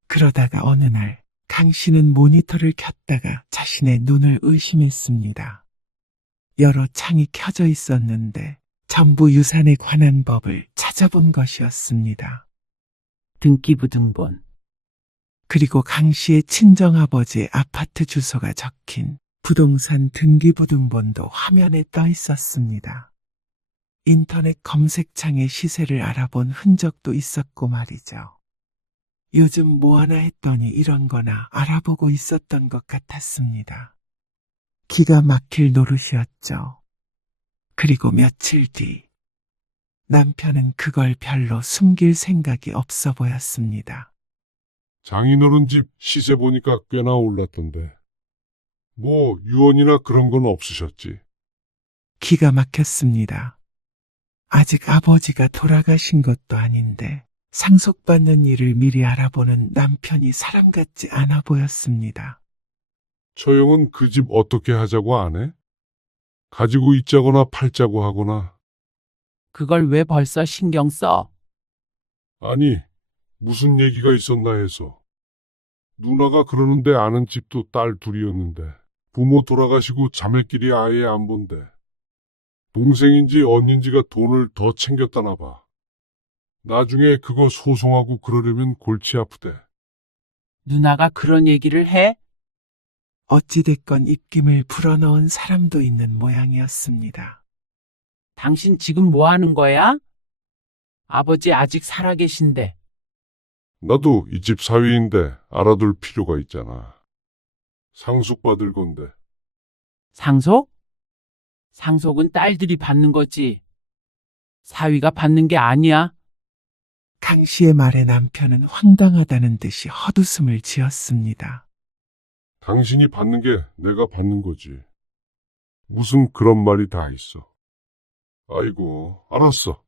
그러다가 어느 날 강 씨는 모니터를 켰다가 자신의 눈을 의심했습니다. 여러 창이 켜져 있었는데 전부 유산에 관한 법을 찾아본 것이었습니다. 등기부등본. 그리고 강 씨의 친정아버지의 아파트 주소가 적힌 부동산 등기부등본도 화면에 떠 있었습니다. 인터넷 검색창에 시세를 알아본 흔적도 있었고 말이죠. 요즘 뭐 하나 했더니 이런 거나 알아보고 있었던 것 같았습니다. 기가 막힐 노릇이었죠. 그리고 며칠 뒤 남편은 그걸 별로 숨길 생각이 없어 보였습니다. 장인어른 집 시세 보니까 꽤나 올랐던데. 뭐 유언이나 그런 건 없으셨지? 기가 막혔습니다. 아직 아버지가 돌아가신 것도 아닌데 상속받는 일을 미리 알아보는 남편이 사람 같지 않아 보였습니다. 처형은 그 집 어떻게 하자고 안 해? 가지고 있자거나 팔자고 하거나. 그걸 왜 벌써 신경 써? 아니, 무슨 얘기가 있었나 해서. 누나가 그러는데 아는 집도 딸 둘이었는데 부모 돌아가시고 자매끼리 아예 안 본대. 동생인지 언니인지가 돈을 더 챙겼다나 봐. 나중에 그거 소송하고 그러려면 골치 아프대. 누나가 그런 얘기를 해? 어찌됐건 입김을 불어넣은 사람도 있는 모양이었습니다. 당신 지금 뭐 하는 거야? 아버지 아직 살아계신데. 나도 이 집 사위인데 알아둘 필요가 있잖아. 상속받을 건데. 상속? 상속은 딸들이 받는 거지. 사위가 받는 게 아니야. 강 씨의 말에 남편은 황당하다는 듯이 헛웃음을 지었습니다. 당신이 받는 게 내가 받는 거지. 무슨 그런 말이 다 있어. 아이고, 알았어.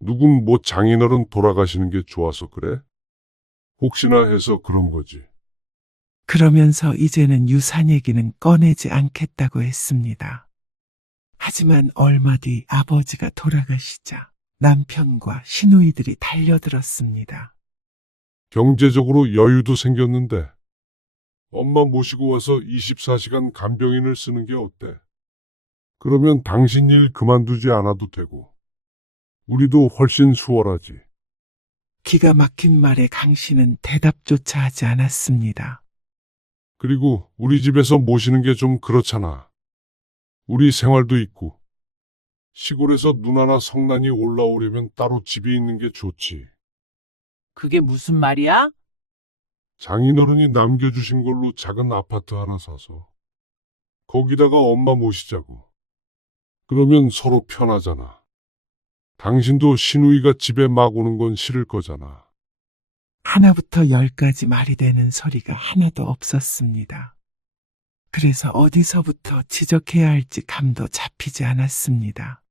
누군 뭐 장인어른 돌아가시는 게 좋아서 그래? 혹시나 해서 그런 거지. 그러면서 이제는 유산 얘기는 꺼내지 않겠다고 했습니다. 하지만 얼마 뒤 아버지가 돌아가시자 남편과 시누이들이 달려들었습니다. 경제적으로 여유도 생겼는데 엄마 모시고 와서 24시간 간병인을 쓰는 게 어때? 그러면 당신 일 그만두지 않아도 되고 우리도 훨씬 수월하지. 기가 막힌 말에 강 씨는 대답조차 하지 않았습니다. 그리고 우리 집에서 모시는 게 좀 그렇잖아. 우리 생활도 있고 시골에서 누나나 성난이 올라오려면 따로 집이 있는 게 좋지. 그게 무슨 말이야? 장인어른이 남겨주신 걸로 작은 아파트 하나 사서 거기다가 엄마 모시자고. 그러면 서로 편하잖아. 당신도 시누이가 집에 막 오는 건 싫을 거잖아. 하나부터 열까지 말이 되는 소리가 하나도 없었습니다. 그래서 어디서부터 지적해야 할지 감도 잡히지 않았습니다.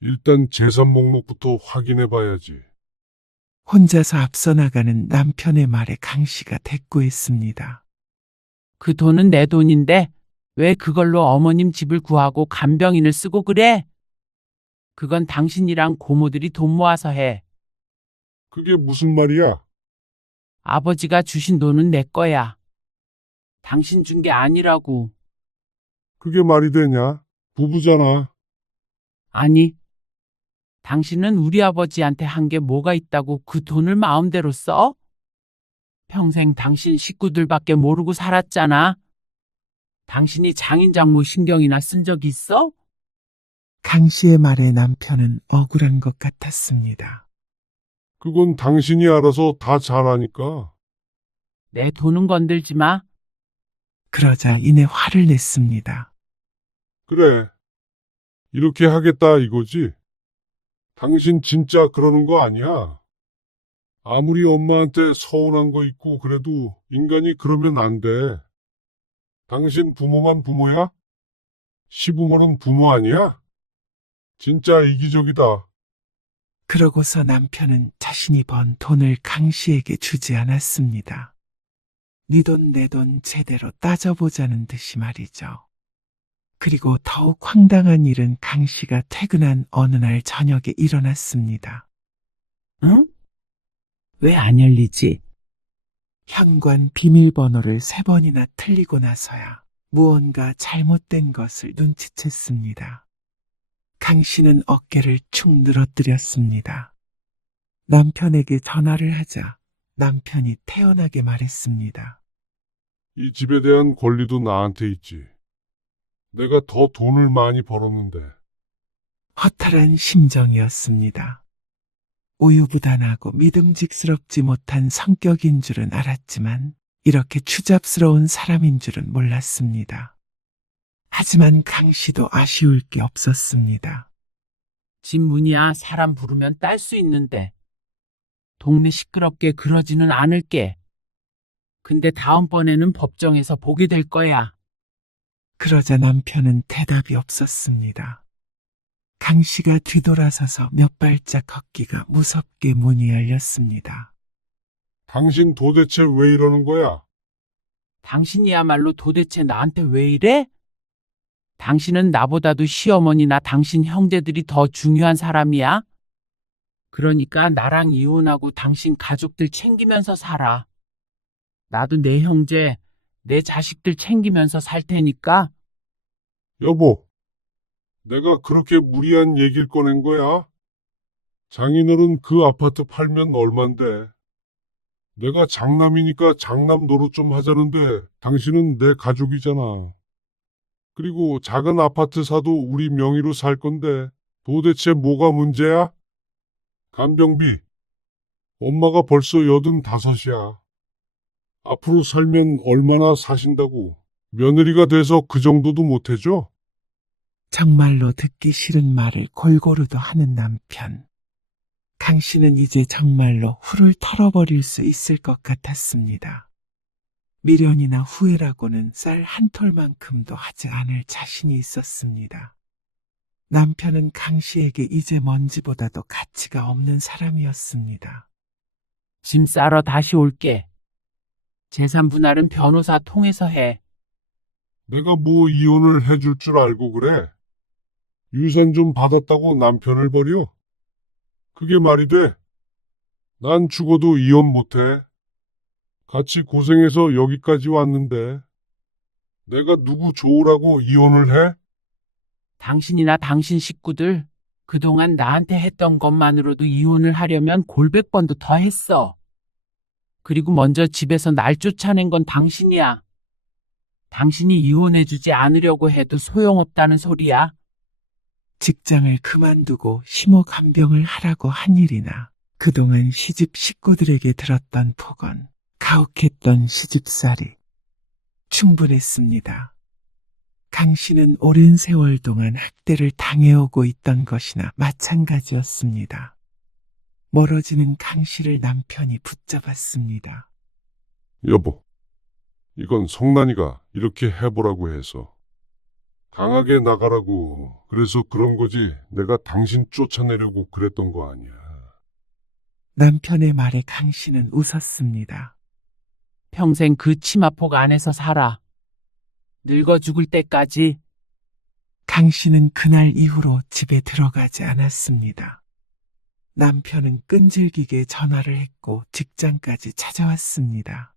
일단 재산 목록부터 확인해 봐야지. 혼자서 앞서 나가는 남편의 말에 강 씨가 대꾸했습니다. 그 돈은 내 돈인데 왜 그걸로 어머님 집을 구하고 간병인을 쓰고 그래? 그건 당신이랑 고모들이 돈 모아서 해. 그게 무슨 말이야? 아버지가 주신 돈은 내 거야. 당신 준 게 아니라고. 그게 말이 되냐? 부부잖아. 아니, 당신은 우리 아버지한테 한 게 뭐가 있다고 그 돈을 마음대로 써? 평생 당신 식구들밖에 모르고 살았잖아. 당신이 장인 장모 신경이나 쓴 적 있어? 강 씨의 말에 남편은 억울한 것 같았습니다. 그건 당신이 알아서 다 잘하니까. 내 돈은 건들지 마. 그러자 이내 화를 냈습니다. 그래. 이렇게 하겠다 이거지? 당신 진짜 그러는 거 아니야? 아무리 엄마한테 서운한 거 있고 그래도 인간이 그러면 안 돼. 당신 부모만 부모야? 시부모는 부모 아니야? 진짜 이기적이다. 그러고서 남편은 자신이 번 돈을 강 씨에게 주지 않았습니다. 네 돈 내 돈 제대로 따져보자는 듯이 말이죠. 그리고 더욱 황당한 일은 강 씨가 퇴근한 어느 날 저녁에 일어났습니다. 응? 왜 안 열리지? 현관 비밀번호를 3번이나 틀리고 나서야 무언가 잘못된 것을 눈치챘습니다. 강 씨는 어깨를 축 늘어뜨렸습니다. 남편에게 전화를 하자 남편이 태연하게 말했습니다. 이 집에 대한 권리도 나한테 있지. 내가 더 돈을 많이 벌었는데. 허탈한 심정이었습니다. 우유부단하고 믿음직스럽지 못한 성격인 줄은 알았지만 이렇게 추잡스러운 사람인 줄은 몰랐습니다. 하지만 강 씨도 아쉬울 게 없었습니다. 집 문이야 사람 부르면 딸 수 있는데. 동네 시끄럽게 그러지는 않을게. 근데 다음번에는 법정에서 보게 될 거야. 그러자 남편은 대답이 없었습니다. 강 씨가 뒤돌아서서 몇 발짝 걷기가 무섭게 문이 열렸습니다. 당신 도대체 왜 이러는 거야? 당신이야말로 도대체 나한테 왜 이래? 당신은 나보다도 시어머니나 당신 형제들이 더 중요한 사람이야? 그러니까 나랑 이혼하고 당신 가족들 챙기면서 살아. 나도 내 형제, 내 자식들 챙기면서 살 테니까. 여보, 내가 그렇게 무리한 얘기를 꺼낸 거야? 장인어른 그 아파트 팔면 얼만데? 내가 장남이니까 장남 노릇 좀 하자는데 당신은 내 가족이잖아. 그리고 작은 아파트 사도 우리 명의로 살 건데 도대체 뭐가 문제야? 간병비, 엄마가 벌써 85이야. 앞으로 살면 얼마나 사신다고. 며느리가 돼서 그 정도도 못 해줘? 정말로 듣기 싫은 말을 골고루도 하는 남편. 강 씨는 이제 정말로 훌을 털어버릴 수 있을 것 같았습니다. 미련이나 후회라고는 쌀 한 톨만큼도 하지 않을 자신이 있었습니다. 남편은 강 씨에게 이제 먼지보다도 가치가 없는 사람이었습니다. 짐 싸러 다시 올게. 재산 분할은 변호사 통해서 해. 내가 뭐 이혼을 해줄 줄 알고 그래? 유산 좀 받았다고 남편을 버려? 그게 말이 돼? 난 죽어도 이혼 못해. 같이 고생해서 여기까지 왔는데 내가 누구 좋으라고 이혼을 해? 당신이나 당신 식구들 그동안 나한테 했던 것만으로도 이혼을 하려면 골백 번도 더 했어. 그리고 먼저 집에서 날 쫓아낸 건 당신이야. 당신이 이혼해주지 않으려고 해도 소용없다는 소리야. 직장을 그만두고 심호간병을 하라고 한 일이나 그동안 시집 식구들에게 들었던 폭언, 가혹했던 시집살이 충분했습니다. 강 씨는 오랜 세월 동안 학대를 당해오고 있던 것이나 마찬가지였습니다. 멀어지는 강 씨를 남편이 붙잡았습니다. 여보, 이건 성난이가 이렇게 해보라고 해서 강하게 나가라고 그래서 그런 거지 내가 당신 쫓아내려고 그랬던 거 아니야. 남편의 말에 강 씨는 웃었습니다. 평생 그 치마폭 안에서 살아. 늙어 죽을 때까지. 강 씨는 그날 이후로 집에 들어가지 않았습니다. 남편은 끈질기게 전화를 했고 직장까지 찾아왔습니다.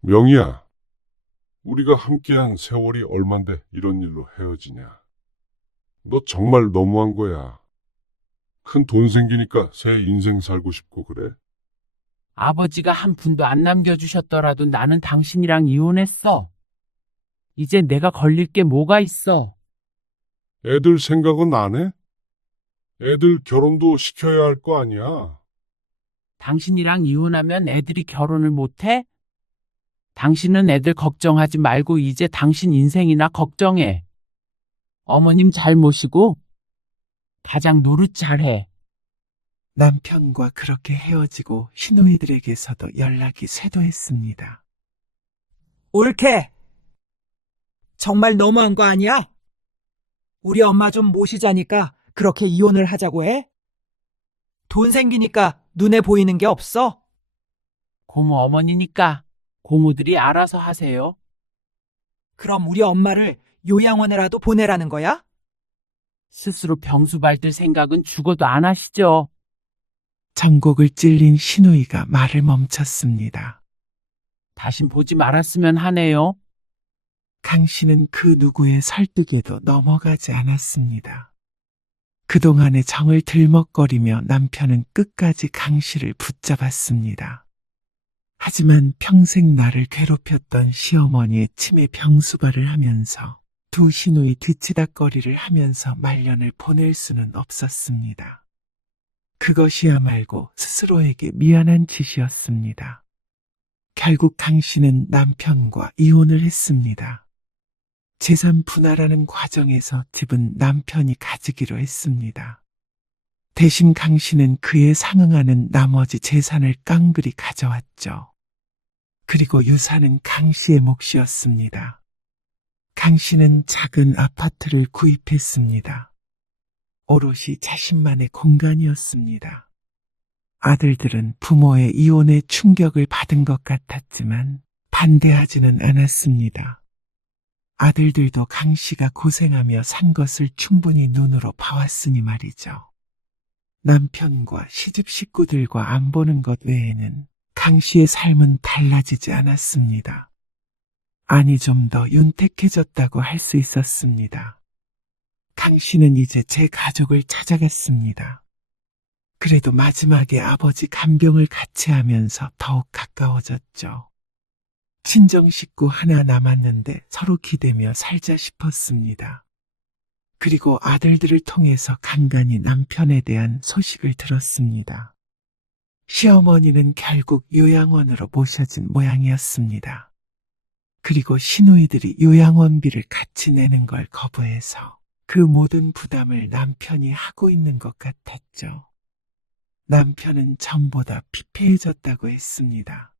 명희야, 우리가 함께한 세월이 얼만데 이런 일로 헤어지냐. 너 정말 너무한 거야. 큰 돈 생기니까 새 인생 살고 싶고 그래? 아버지가 한 푼도 안 남겨주셨더라도 나는 당신이랑 이혼했어. 이제 내가 걸릴 게 뭐가 있어. 애들 생각은 안 해? 애들 결혼도 시켜야 할 거 아니야. 당신이랑 이혼하면 애들이 결혼을 못해? 당신은 애들 걱정하지 말고 이제 당신 인생이나 걱정해. 어머님 잘 모시고 가장 노릇 잘해. 남편과 그렇게 헤어지고 시누이들에게서도 연락이 쇄도했습니다. 올케! 정말 너무한 거 아니야? 우리 엄마 좀 모시자니까 그렇게 이혼을 하자고 해? 돈 생기니까 눈에 보이는 게 없어? 고모 어머니니까 고모들이 알아서 하세요. 그럼 우리 엄마를 요양원에라도 보내라는 거야? 스스로 병수 밟을 생각은 죽어도 안 하시죠. 전곡을 찔린 시누이가 말을 멈췄습니다. 다신 보지 말았으면 하네요. 강 씨는 그 누구의 설득에도 넘어가지 않았습니다. 그동안의 정을 들먹거리며 남편은 끝까지 강 씨를 붙잡았습니다. 하지만 평생 나를 괴롭혔던 시어머니의 치매 병수발을 하면서 두 시누이 뒤치다꺼리를 하면서 말년을 보낼 수는 없었습니다. 그것이야 말고 스스로에게 미안한 짓이었습니다. 결국 강 씨는 남편과 이혼을 했습니다. 재산 분할하는 과정에서 집은 남편이 가지기로 했습니다. 대신 강 씨는 그에 상응하는 나머지 재산을 깡그리 가져왔죠. 그리고 유산은 강 씨의 몫이었습니다. 강 씨는 작은 아파트를 구입했습니다. 오롯이 자신만의 공간이었습니다. 아들들은 부모의 이혼에 충격을 받은 것 같았지만 반대하지는 않았습니다. 아들들도 강 씨가 고생하며 산 것을 충분히 눈으로 봐왔으니 말이죠. 남편과 시집 식구들과 안 보는 것 외에는 강 씨의 삶은 달라지지 않았습니다. 아니, 좀 더 윤택해졌다고 할 수 있었습니다. 강 씨는 이제 제 가족을 찾아갔습니다. 그래도 마지막에 아버지 간병을 같이 하면서 더욱 가까워졌죠. 친정 식구 하나 남았는데 서로 기대며 살자 싶었습니다. 그리고 아들들을 통해서 간간히 남편에 대한 소식을 들었습니다. 시어머니는 결국 요양원으로 모셔진 모양이었습니다. 그리고 시누이들이 요양원비를 같이 내는 걸 거부해서 그 모든 부담을 남편이 하고 있는 것 같았죠. 남편은 전보다 피폐해졌다고 했습니다.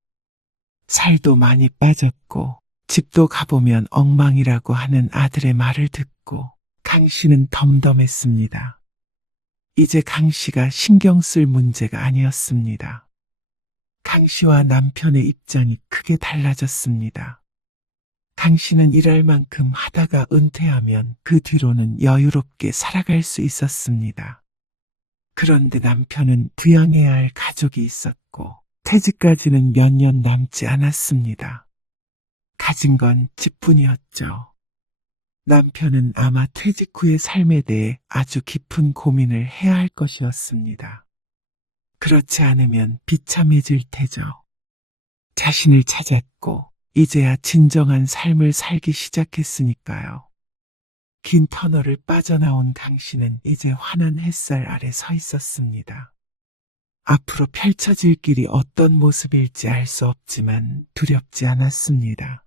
살도 많이 빠졌고 집도 가보면 엉망이라고 하는 아들의 말을 듣고 강 씨는 덤덤했습니다. 이제 강 씨가 신경 쓸 문제가 아니었습니다. 강 씨와 남편의 입장이 크게 달라졌습니다. 강 씨는 일할 만큼 하다가 은퇴하면 그 뒤로는 여유롭게 살아갈 수 있었습니다. 그런데 남편은 부양해야 할 가족이 있었고 퇴직까지는 몇 년 남지 않았습니다. 가진 건 집뿐이었죠. 남편은 아마 퇴직 후의 삶에 대해 아주 깊은 고민을 해야 할 것이었습니다. 그렇지 않으면 비참해질 테죠. 자신을 찾았고 이제야 진정한 삶을 살기 시작했으니까요. 긴 터널을 빠져나온 강 씨는 이제 환한 햇살 아래 서 있었습니다. 앞으로 펼쳐질 길이 어떤 모습일지 알 수 없지만 두렵지 않았습니다.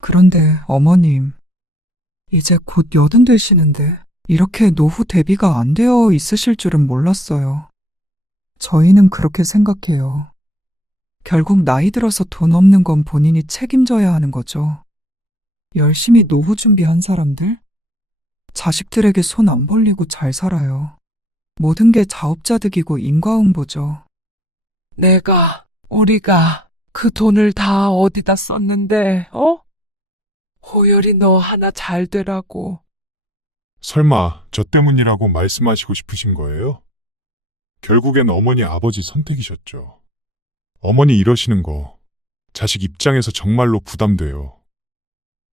그런데 어머님, 이제 곧 80 되시는데 이렇게 노후 대비가 안 되어 있으실 줄은 몰랐어요. 저희는 그렇게 생각해요. 결국 나이 들어서 돈 없는 건 본인이 책임져야 하는 거죠. 열심히 노후 준비한 사람들? 자식들에게 손 안 벌리고 잘 살아요. 모든 게 자업자득이고 인과응보죠. 우리가 그 돈을 다 어디다 썼는데, 호열이 너 하나 잘 되라고. 설마 저 때문이라고 말씀하시고 싶으신 거예요? 결국엔 어머니 아버지 선택이셨죠. 어머니 이러시는 거 자식 입장에서 정말로 부담돼요.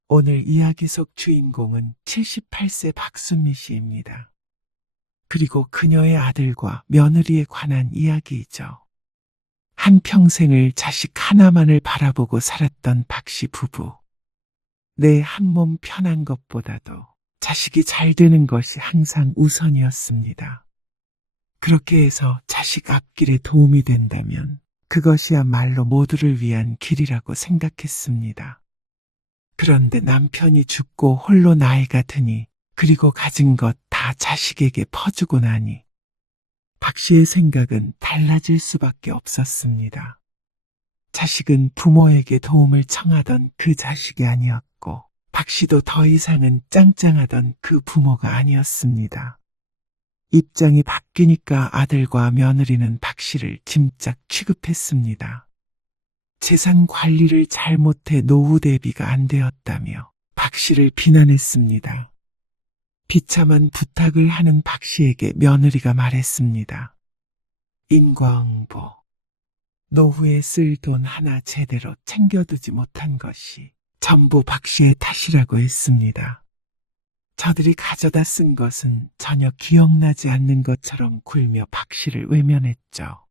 오늘 이야기 속 주인공은 78세 박순미 씨입니다. 그리고 그녀의 아들과 며느리에 관한 이야기이죠. 한평생을 자식 하나만을 바라보고 살았던 박 씨 부부. 내 한 몸 편한 것보다도 자식이 잘 되는 것이 항상 우선이었습니다. 그렇게 해서 자식 앞길에 도움이 된다면 그것이야말로 모두를 위한 길이라고 생각했습니다. 그런데 남편이 죽고 홀로 나이가 드니 그리고 가진 것 다 자식에게 퍼주고 나니 박 씨의 생각은 달라질 수밖에 없었습니다. 자식은 부모에게 도움을 청하던 그 자식이 아니었고 박 씨도 더 이상은 짱짱하던 그 부모가 아니었습니다. 입장이 바뀌니까 아들과 며느리는 박 씨를 짐짝 취급했습니다. 재산 관리를 잘못해 노후 대비가 안 되었다며 박 씨를 비난했습니다. 비참한 부탁을 하는 박 씨에게 며느리가 말했습니다. 인과응보. 노후에 쓸 돈 하나 제대로 챙겨두지 못한 것이 전부 박 씨의 탓이라고 했습니다. 저들이 가져다 쓴 것은 전혀 기억나지 않는 것처럼 굴며 박 씨를 외면했죠.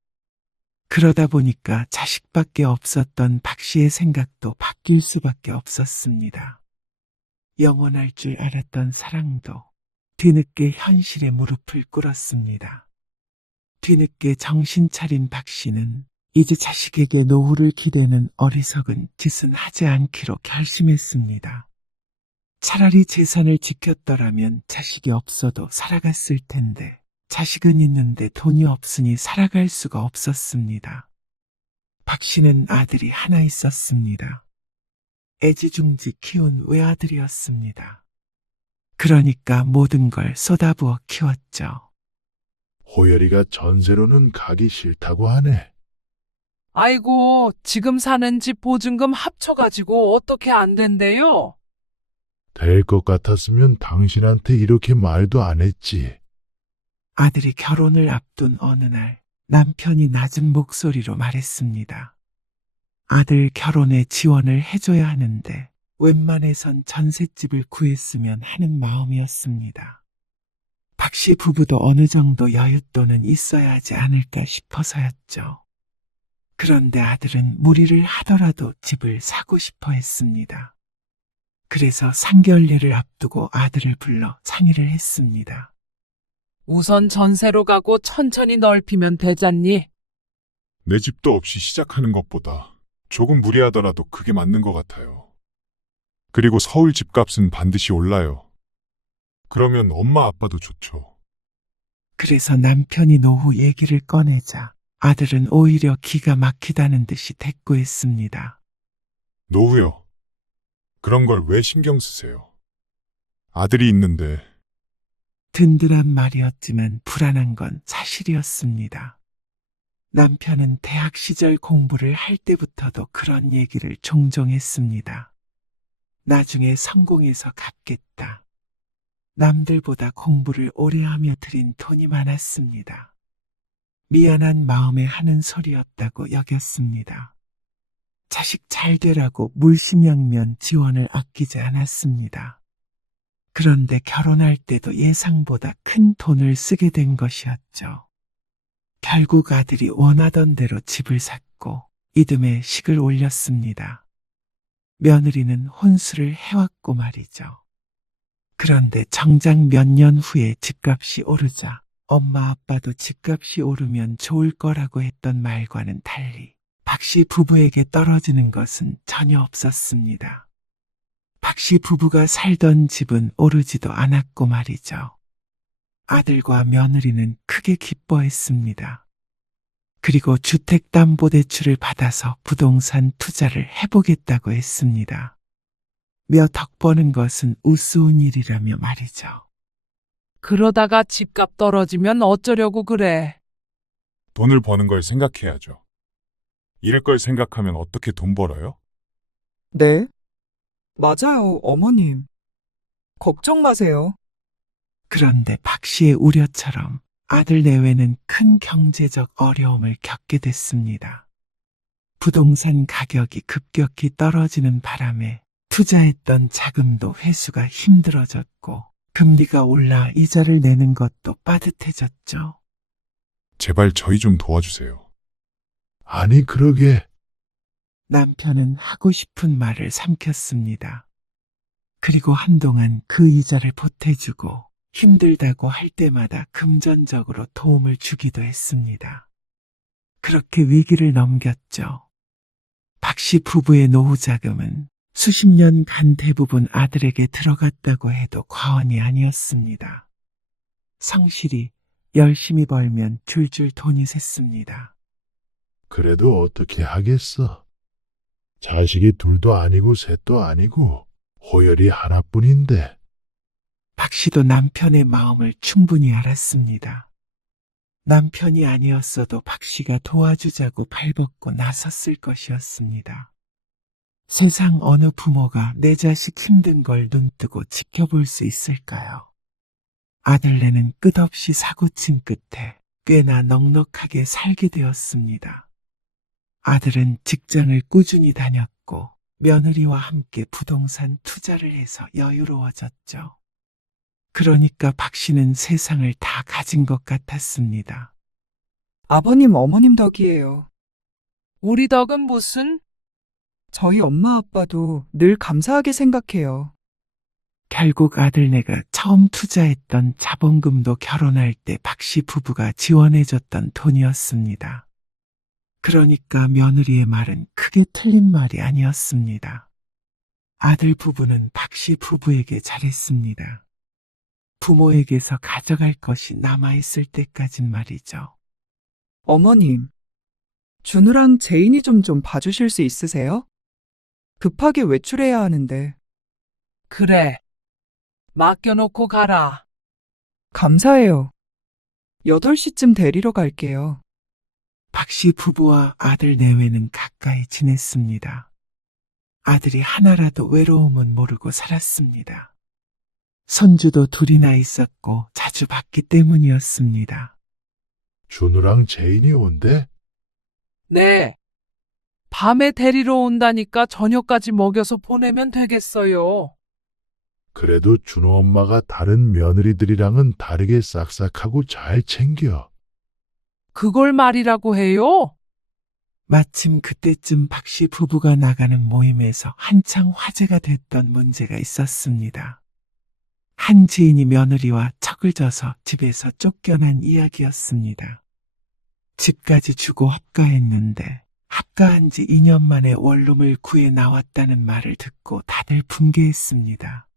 그러다 보니까 자식밖에 없었던 박 씨의 생각도 바뀔 수밖에 없었습니다. 영원할 줄 알았던 사랑도 뒤늦게 현실에 무릎을 꿇었습니다. 뒤늦게 정신 차린 박 씨는 이제 자식에게 노후를 기대는 어리석은 짓은 하지 않기로 결심했습니다. 차라리 재산을 지켰더라면 자식이 없어도 살아갔을 텐데 자식은 있는데 돈이 없으니 살아갈 수가 없었습니다. 박 씨는 아들이 하나 있었습니다. 애지중지 키운 외아들이었습니다. 그러니까 모든 걸 쏟아부어 키웠죠. 호열이가 전세로는 가기 싫다고 하네. 아이고, 지금 사는 집 보증금 합쳐가지고 어떻게 안 된대요? 될 것 같았으면 당신한테 이렇게 말도 안 했지. 아들이 결혼을 앞둔 어느 날 남편이 낮은 목소리로 말했습니다. 아들 결혼에 지원을 해줘야 하는데 웬만해선 전셋집을 구했으면 하는 마음이었습니다. 박 씨 부부도 어느 정도 여윳돈은 있어야 하지 않을까 싶어서였죠. 그런데 아들은 무리를 하더라도 집을 사고 싶어 했습니다. 그래서 상견례를 앞두고 아들을 불러 상의를 했습니다. 우선 전세로 가고 천천히 넓히면 되잖니? 내 집도 없이 시작하는 것보다 조금 무리하더라도 그게 맞는 것 같아요. 그리고 서울 집값은 반드시 올라요. 그러면 엄마 아빠도 좋죠. 그래서 남편이 노후 얘기를 꺼내자 아들은 오히려 기가 막히다는 듯이 대꾸했습니다. 노후요. 그런 걸 왜 신경 쓰세요? 아들이 있는데 든든한 말이었지만 불안한 건 사실이었습니다. 남편은 대학 시절 공부를 할 때부터도 그런 얘기를 종종 했습니다. 나중에 성공해서 갚겠다. 남들보다 공부를 오래 하며 들인 돈이 많았습니다. 미안한 마음에 하는 소리였다고 여겼습니다. 자식 잘 되라고 물심양면 지원을 아끼지 않았습니다. 그런데 결혼할 때도 예상보다 큰 돈을 쓰게 된 것이었죠. 결국 아들이 원하던 대로 집을 샀고 이듬해 식을 올렸습니다. 며느리는 혼수를 해왔고 말이죠. 그런데 정작 몇 년 후에 집값이 오르자 엄마 아빠도 집값이 오르면 좋을 거라고 했던 말과는 달리 박씨 부부에게 떨어지는 것은 전혀 없었습니다. 박씨 부부가 살던 집은 오르지도 않았고 말이죠. 아들과 며느리는 크게 기뻐했습니다. 그리고 주택담보대출을 받아서 부동산 투자를 해보겠다고 했습니다. 몇 억 버는 것은 우스운 일이라며 말이죠. 그러다가 집값 떨어지면 어쩌려고 그래? 돈을 버는 걸 생각해야죠. 잃을 걸 생각하면 어떻게 돈 벌어요? 네? 맞아요, 어머님. 걱정 마세요. 그런데 박 씨의 우려처럼 아들 내외는 큰 경제적 어려움을 겪게 됐습니다. 부동산 가격이 급격히 떨어지는 바람에 투자했던 자금도 회수가 힘들어졌고 금리가 올라 이자를 내는 것도 빠듯해졌죠. 제발 저희 좀 도와주세요. 아니, 그러게. 남편은 하고 싶은 말을 삼켰습니다. 그리고 한동안 그 이자를 보태주고 힘들다고 할 때마다 금전적으로 도움을 주기도 했습니다. 그렇게 위기를 넘겼죠. 박 씨 부부의 노후 자금은 수십 년간 대부분 아들에게 들어갔다고 해도 과언이 아니었습니다. 성실히 열심히 벌면 줄줄 돈이 샜습니다. 그래도 어떻게 하겠어. 자식이 둘도 아니고 셋도 아니고 호열이 하나뿐인데. 박 씨도 남편의 마음을 충분히 알았습니다. 남편이 아니었어도 박 씨가 도와주자고 발벗고 나섰을 것이었습니다. 세상 어느 부모가 내 자식 힘든 걸 눈뜨고 지켜볼 수 있을까요? 아들네는 끝없이 사고친 끝에 꽤나 넉넉하게 살게 되었습니다. 아들은 직장을 꾸준히 다녔고 며느리와 함께 부동산 투자를 해서 여유로워졌죠. 그러니까 박 씨는 세상을 다 가진 것 같았습니다. 아버님, 어머님 덕이에요. 우리 덕은 무슨? 저희 엄마 아빠도 늘 감사하게 생각해요. 결국 아들네가 처음 투자했던 자본금도 결혼할 때 박 씨 부부가 지원해줬던 돈이었습니다. 그러니까 며느리의 말은 크게 틀린 말이 아니었습니다. 아들 부부는 박 씨 부부에게 잘했습니다. 부모에게서 가져갈 것이 남아있을 때까진 말이죠. 어머님, 준우랑 제인이 좀 봐주실 수 있으세요? 급하게 외출해야 하는데. 그래. 맡겨놓고 가라. 감사해요. 8시쯤 데리러 갈게요. 박 씨 부부와 아들 내외는 가까이 지냈습니다. 아들이 하나라도 외로움은 모르고 살았습니다. 손주도 둘이나 있었고 자주 봤기 때문이었습니다. 준우랑 제인이 온대? 네. 밤에 데리러 온다니까 저녁까지 먹여서 보내면 되겠어요. 그래도 준우 엄마가 다른 며느리들이랑은 다르게 싹싹하고 잘 챙겨. 그걸 말이라고 해요? 마침 그때쯤 박씨 부부가 나가는 모임에서 한창 화제가 됐던 문제가 있었습니다. 한 지인이 며느리와 척을 져서 집에서 쫓겨난 이야기였습니다. 집까지 주고 합가했는데 합가한 지 2년 만에 원룸을 구해 나왔다는 말을 듣고 다들 분개했습니다.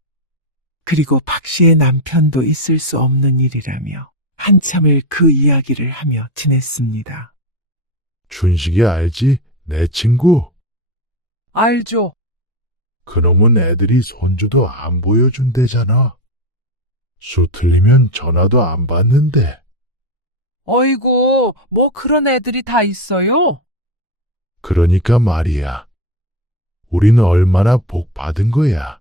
그리고 박 씨의 남편도 있을 수 없는 일이라며 한참을 그 이야기를 하며 지냈습니다. 춘식이 알지? 내 친구. 알죠. 그놈은 애들이 손주도 안 보여준대잖아. 수 틀리면 전화도 안 받는데. 어이구, 뭐 그런 애들이 다 있어요? 그러니까 말이야. 우리는 얼마나 복 받은 거야.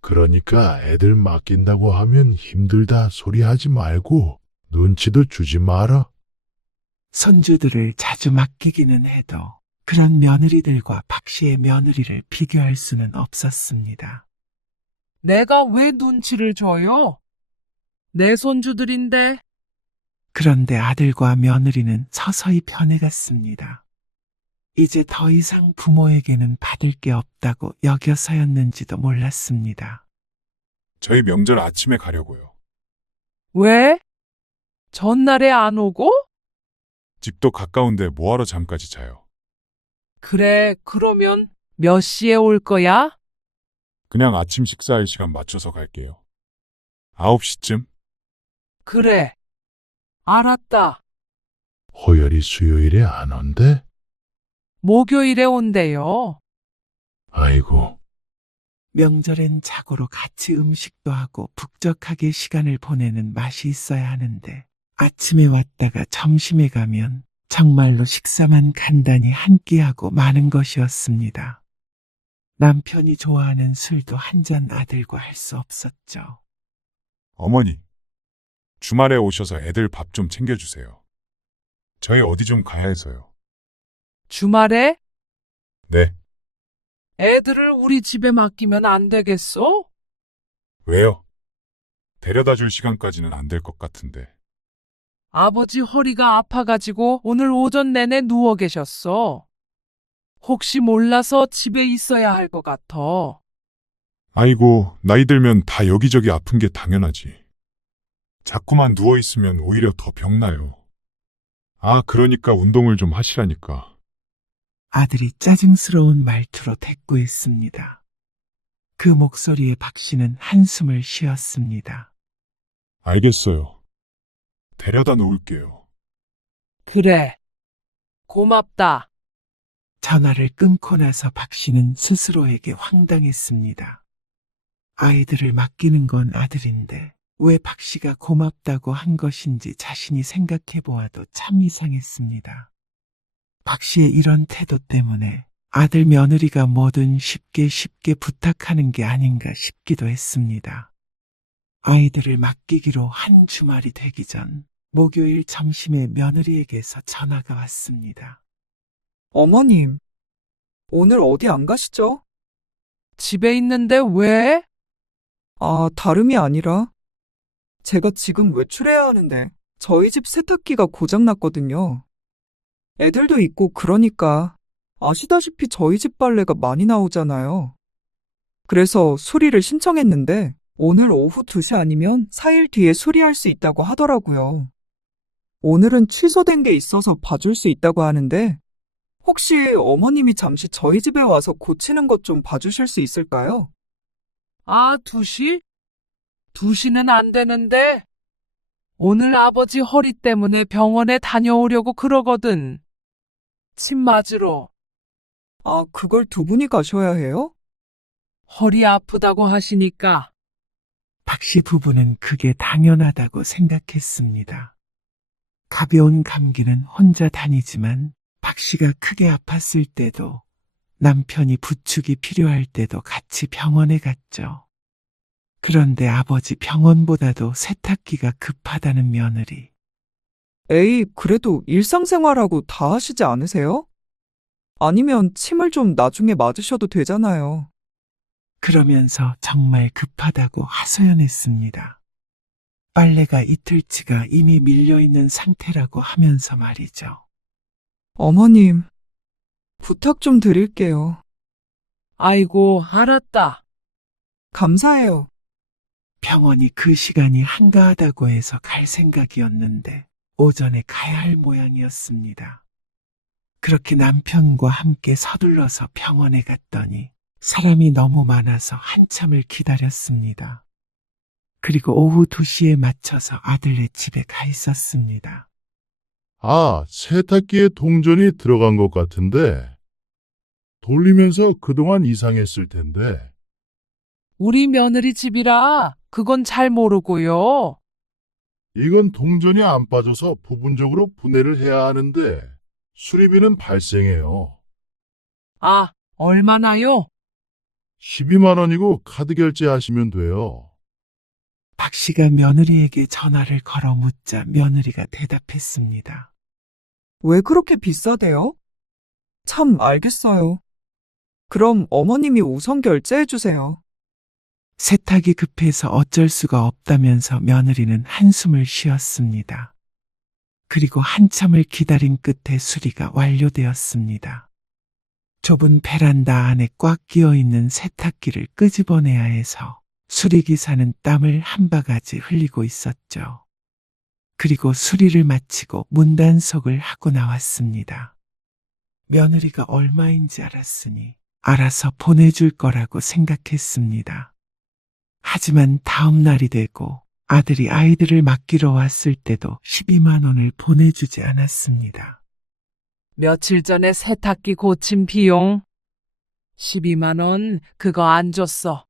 그러니까 애들 맡긴다고 하면 힘들다 소리 하지 말고 눈치도 주지 마라. 손주들을 자주 맡기기는 해도 그런 며느리들과 박 씨의 며느리를 비교할 수는 없었습니다. 내가 왜 눈치를 줘요? 내 손주들인데. 그런데 아들과 며느리는 서서히 변해갔습니다. 이제 더 이상 부모에게는 받을 게 없다고 여겨서였는지도 몰랐습니다. 저희 명절 아침에 가려고요. 왜? 전날에 안 오고? 집도 가까운데 뭐하러 잠까지 자요. 그래, 그러면 몇 시에 올 거야? 그냥 아침 식사할 시간 맞춰서 갈게요. 9시쯤? 그래. 알았다. 호열이 수요일에 안 온대? 목요일에 온대요. 아이고, 명절엔 자고로 같이 음식도 하고 북적하게 시간을 보내는 맛이 있어야 하는데 아침에 왔다가 점심에 가면 정말로 식사만 간단히 한 끼하고 마는 것이었습니다. 남편이 좋아하는 술도 한 잔 아들과 할 수 없었죠. 어머니, 주말에 오셔서 애들 밥 좀 챙겨주세요. 저희 어디 좀 가야 해서요. 주말에 네, 애들을 우리 집에 맡기면 안 되겠어? 왜요? 데려다 줄 시간까지는 안 될 것 같은데. 아버지 허리가 아파가지고 오늘 오전 내내 누워 계셨어. 혹시 몰라서 집에 있어야 할 것 같아. 아이고, 나이 들면 다 여기저기 아픈 게 당연하지. 자꾸만 누워있으면 오히려 더 병나요. 아, 그러니까 운동을 좀 하시라니까. 아들이 짜증스러운 말투로 대꾸했습니다. 그 목소리에 박 씨는 한숨을 쉬었습니다. 알겠어요. 데려다 놓을게요. 그래. 고맙다. 전화를 끊고 나서 박 씨는 스스로에게 황당했습니다. 아이들을 맡기는 건 아들인데 왜 박 씨가 고맙다고 한 것인지 자신이 생각해 보아도 참 이상했습니다. 박 씨의 이런 태도 때문에 아들 며느리가 뭐든 쉽게 부탁하는 게 아닌가 싶기도 했습니다. 아이들을 맡기기로 한 주말이 되기 전 목요일 점심에 며느리에게서 전화가 왔습니다. 어머님, 오늘 어디 안 가시죠? 집에 있는데 왜? 아, 다름이 아니라 제가 지금 외출해야 하는데 저희 집 세탁기가 고장났거든요. 애들도 있고 그러니까 아시다시피 저희 집 빨래가 많이 나오잖아요. 그래서 수리를 신청했는데 오늘 오후 2시 아니면 4일 뒤에 수리할 수 있다고 하더라고요. 오늘은 취소된 게 있어서 봐줄 수 있다고 하는데 혹시 어머님이 잠시 저희 집에 와서 고치는 것 좀 봐주실 수 있을까요? 아, 2시? 2시는 안 되는데. 오늘 아버지 허리 때문에 병원에 다녀오려고 그러거든. 침 맞으러. 아, 그걸 두 분이 가셔야 해요? 허리 아프다고 하시니까. 박 씨 부부는 그게 당연하다고 생각했습니다. 가벼운 감기는 혼자 다니지만 박 씨가 크게 아팠을 때도 남편이 부축이 필요할 때도 같이 병원에 갔죠. 그런데 아버지 병원보다도 세탁기가 급하다는 며느리. 에이, 그래도 일상생활하고 다 하시지 않으세요? 아니면 침을 좀 나중에 맞으셔도 되잖아요. 그러면서 정말 급하다고 하소연했습니다. 빨래가 이틀치가 이미 밀려있는 상태라고 하면서 말이죠. 어머님, 부탁 좀 드릴게요. 아이고, 알았다. 감사해요. 병원이 그 시간이 한가하다고 해서 갈 생각이었는데 오전에 가야 할 모양이었습니다. 그렇게 남편과 함께 서둘러서 병원에 갔더니 사람이 너무 많아서 한참을 기다렸습니다. 그리고 오후 2시에 맞춰서 아들네 집에 가 있었습니다. 아, 세탁기에 동전이 들어간 것 같은데. 돌리면서 그동안 이상했을 텐데. 우리 며느리 집이라 그건 잘 모르고요. 이건 동전이 안 빠져서 부분적으로 분해를 해야 하는데 수리비는 발생해요. 아, 얼마나요? 12만 원이고 카드 결제하시면 돼요. 박 씨가 며느리에게 전화를 걸어 묻자 며느리가 대답했습니다. 왜 그렇게 비싸대요? 참, 알겠어요. 그럼 어머님이 우선 결제해 주세요. 세탁이 급해서 어쩔 수가 없다면서 며느리는 한숨을 쉬었습니다. 그리고 한참을 기다린 끝에 수리가 완료되었습니다. 좁은 베란다 안에 꽉 끼어 있는 세탁기를 끄집어내야 해서 수리기사는 땀을 한 바가지 흘리고 있었죠. 그리고 수리를 마치고 문단속을 하고 나왔습니다. 며느리가 얼마인지 알았으니 알아서 보내줄 거라고 생각했습니다. 하지만 다음 날이 되고 아들이 아이들을 맡기러 왔을 때도 12만 원을 보내주지 않았습니다. 며칠 전에 세탁기 고침 비용 12만 원 그거 안 줬어.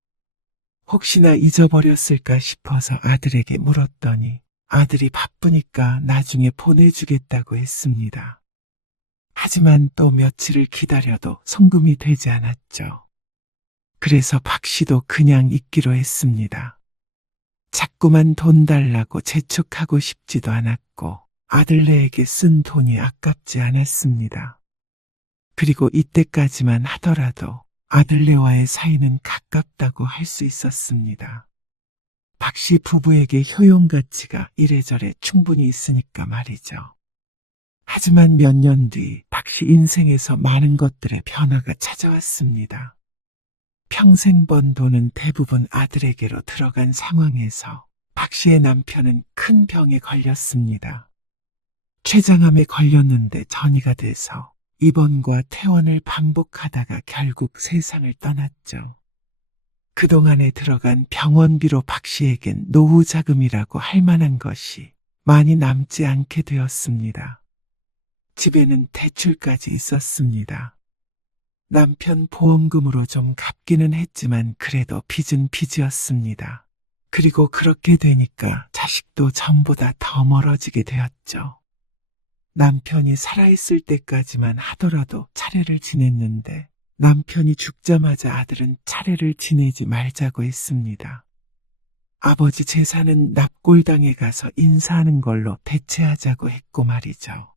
혹시나 잊어버렸을까 싶어서 아들에게 물었더니 아들이 바쁘니까 나중에 보내주겠다고 했습니다. 하지만 또 며칠을 기다려도 송금이 되지 않았죠. 그래서 박 씨도 그냥 있기로 했습니다. 자꾸만 돈 달라고 재촉하고 싶지도 않았고 아들네에게 쓴 돈이 아깝지 않았습니다. 그리고 이때까지만 하더라도 아들네와의 사이는 가깝다고 할 수 있었습니다. 박 씨 부부에게 효용 가치가 이래저래 충분히 있으니까 말이죠. 하지만 몇 년 뒤 박 씨 인생에서 많은 것들의 변화가 찾아왔습니다. 평생 번 돈은 대부분 아들에게로 들어간 상황에서 박 씨의 남편은 큰 병에 걸렸습니다. 췌장암에 걸렸는데 전이가 돼서 입원과 퇴원을 반복하다가 결국 세상을 떠났죠. 그동안에 들어간 병원비로 박 씨에겐 노후 자금이라고 할 만한 것이 많이 남지 않게 되었습니다. 집에는 대출까지 있었습니다. 남편 보험금으로 좀 갚기는 했지만 그래도 빚은 빚이었습니다. 그리고 그렇게 되니까 자식도 전보다 더 멀어지게 되었죠. 남편이 살아있을 때까지만 하더라도 차례를 지냈는데 남편이 죽자마자 아들은 차례를 지내지 말자고 했습니다. 아버지 제사는 납골당에 가서 인사하는 걸로 대체하자고 했고 말이죠.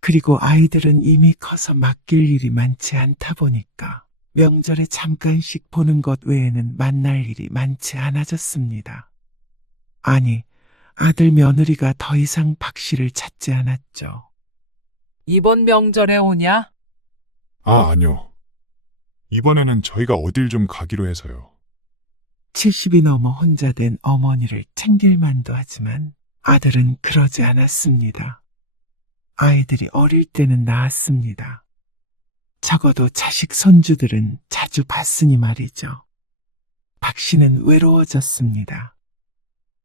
그리고 아이들은 이미 커서 맡길 일이 많지 않다 보니까 명절에 잠깐씩 보는 것 외에는 만날 일이 많지 않아졌습니다. 아니, 아들 며느리가 더 이상 박 씨를 찾지 않았죠. 이번 명절에 오냐? 아, 아니요. 이번에는 저희가 어딜 좀 가기로 해서요. 70이 넘어 혼자 된 어머니를 챙길 만도 하지만 아들은 그러지 않았습니다. 아이들이 어릴 때는 나았습니다. 적어도 자식 손주들은 자주 봤으니 말이죠. 박 씨는 외로워졌습니다.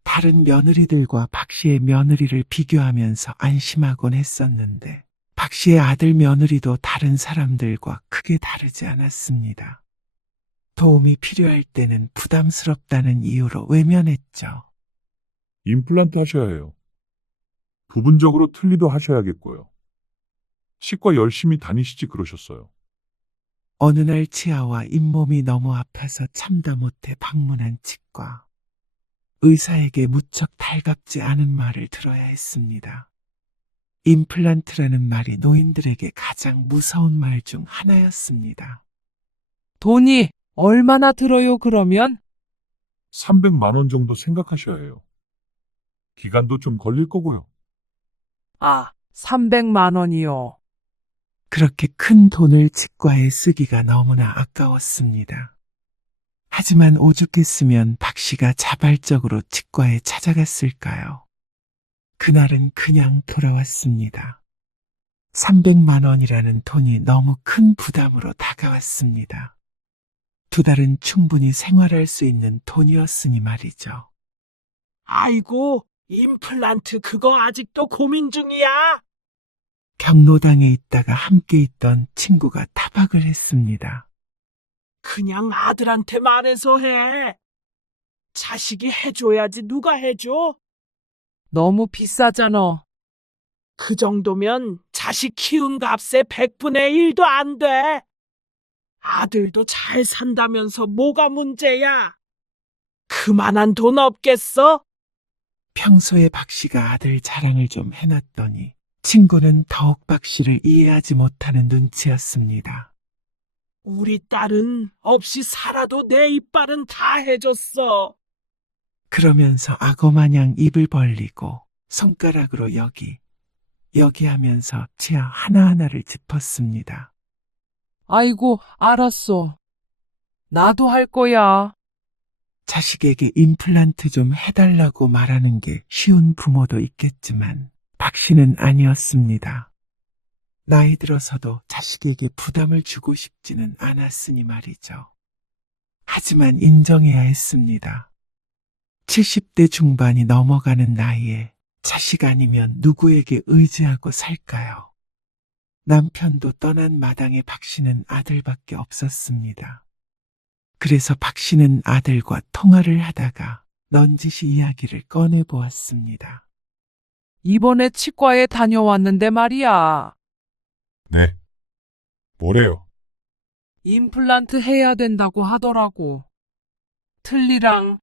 다른 며느리들과 박 씨의 며느리를 비교하면서 안심하곤 했었는데 박 씨의 아들 며느리도 다른 사람들과 크게 다르지 않았습니다. 도움이 필요할 때는 부담스럽다는 이유로 외면했죠. 임플란트 하셔야 해요. 부분적으로 틀니도 하셔야겠고요. 치과 열심히 다니시지 그러셨어요. 어느 날 치아와 잇몸이 너무 아파서 참다 못해 방문한 치과. 의사에게 무척 달갑지 않은 말을 들어야 했습니다. 임플란트라는 말이 노인들에게 가장 무서운 말 중 하나였습니다. 돈이 얼마나 들어요, 그러면? 300만 원 정도 생각하셔야 해요. 기간도 좀 걸릴 거고요. 아, 300만 원이요. 그렇게 큰 돈을 치과에 쓰기가 너무나 아까웠습니다. 하지만 오죽했으면 박 씨가 자발적으로 치과에 찾아갔을까요? 그날은 그냥 돌아왔습니다. 300만 원이라는 돈이 너무 큰 부담으로 다가왔습니다. 2달은 충분히 생활할 수 있는 돈이었으니 말이죠. 아이고, 임플란트 그거 아직도 고민 중이야? 경로당에 있다가 함께 있던 친구가 타박을 했습니다. 그냥 아들한테 말해서 해. 자식이 해줘야지 누가 해줘? 너무 비싸잖아. 그 정도면 자식 키운 값의 100분의 1도 안 돼. 아들도 잘 산다면서 뭐가 문제야? 그만한 돈 없겠어? 평소에 박 씨가 아들 자랑을 좀 해놨더니 친구는 더욱 박 씨를 이해하지 못하는 눈치였습니다. 우리 딸은 없이 살아도 내 이빨은 다 해줬어. 그러면서 악어마냥 입을 벌리고 손가락으로 여기 하면서 치아 하나하나를 짚었습니다. 아이고, 알았어. 나도 할 거야. 자식에게 임플란트 좀 해달라고 말하는 게 쉬운 부모도 있겠지만 박 씨는 아니었습니다. 나이 들어서도 자식에게 부담을 주고 싶지는 않았으니 말이죠. 하지만 인정해야 했습니다. 70대 중반이 넘어가는 나이에 자식 아니면 누구에게 의지하고 살까요? 남편도 떠난 마당에 박 씨는 아들밖에 없었습니다. 그래서 박 씨는 아들과 통화를 하다가 넌지시 이야기를 꺼내보았습니다. 이번에 치과에 다녀왔는데 말이야. 네. 뭐래요? 임플란트 해야 된다고 하더라고. 틀니랑.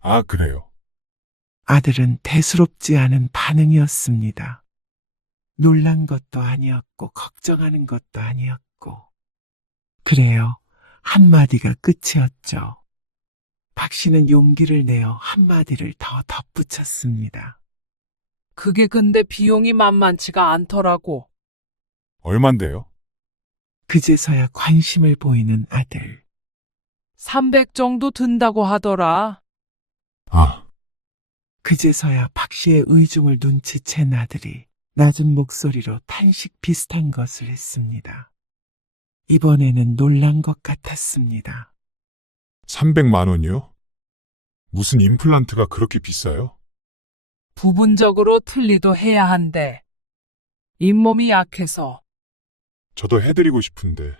아, 그래요. 아들은 대수롭지 않은 반응이었습니다. 놀란 것도 아니었고 걱정하는 것도 아니었고. 그래요. 한마디가 끝이었죠. 박 씨는 용기를 내어 한마디를 더 덧붙였습니다. 그게 근데 비용이 만만치가 않더라고. 얼만데요? 그제서야 관심을 보이는 아들. 300 정도 든다고 하더라. 아, 그제서야 박 씨의 의중을 눈치챈 아들이 낮은 목소리로 탄식 비슷한 것을 했습니다. 이번에는 놀란 것 같았습니다. 300만 원이요? 무슨 임플란트가 그렇게 비싸요? 부분적으로 틀니도 해야 한대. 잇몸이 약해서. 저도 해드리고 싶은데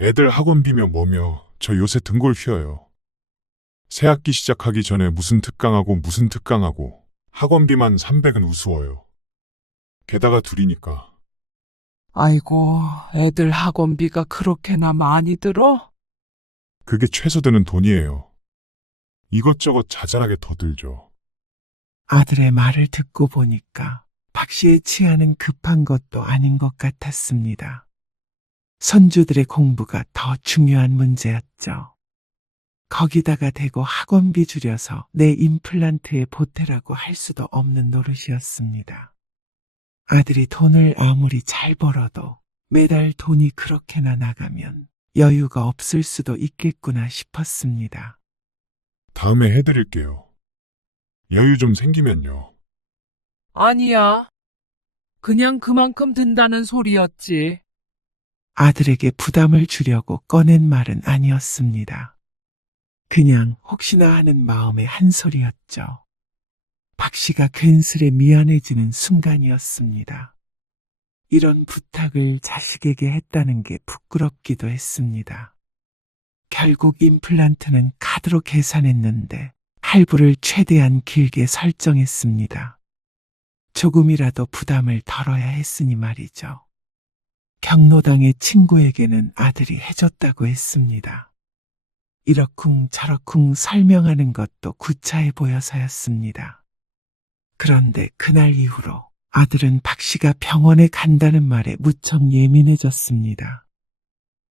애들 학원비며 뭐며 저 요새 등골 휘어요. 새학기 시작하기 전에 무슨 특강하고 학원비만 300은 우스워요. 게다가 둘이니까. 아이고, 애들 학원비가 그렇게나 많이 들어? 그게 최소 드는 돈이에요. 이것저것 자잘하게 더 들죠. 아들의 말을 듣고 보니까 박 씨의 치아는 급한 것도 아닌 것 같았습니다. 손주들의 공부가 더 중요한 문제였죠. 거기다가 대고 학원비 줄여서 내 임플란트에 보태라고 할 수도 없는 노릇이었습니다. 아들이 돈을 아무리 잘 벌어도 매달 돈이 그렇게나 나가면 여유가 없을 수도 있겠구나 싶었습니다. 다음에 해드릴게요. 여유 좀 생기면요. 아니야. 그냥 그만큼 든다는 소리였지. 아들에게 부담을 주려고 꺼낸 말은 아니었습니다. 그냥 혹시나 하는 마음의 한 소리였죠. 박 씨가 괜스레 미안해지는 순간이었습니다. 이런 부탁을 자식에게 했다는 게 부끄럽기도 했습니다. 결국 임플란트는 카드로 계산했는데 할부를 최대한 길게 설정했습니다. 조금이라도 부담을 덜어야 했으니 말이죠. 경로당의 친구에게는 아들이 해줬다고 했습니다. 이러쿵 저러쿵 설명하는 것도 구차해 보여서였습니다. 그런데 그날 이후로 아들은 박 씨가 병원에 간다는 말에 무척 예민해졌습니다.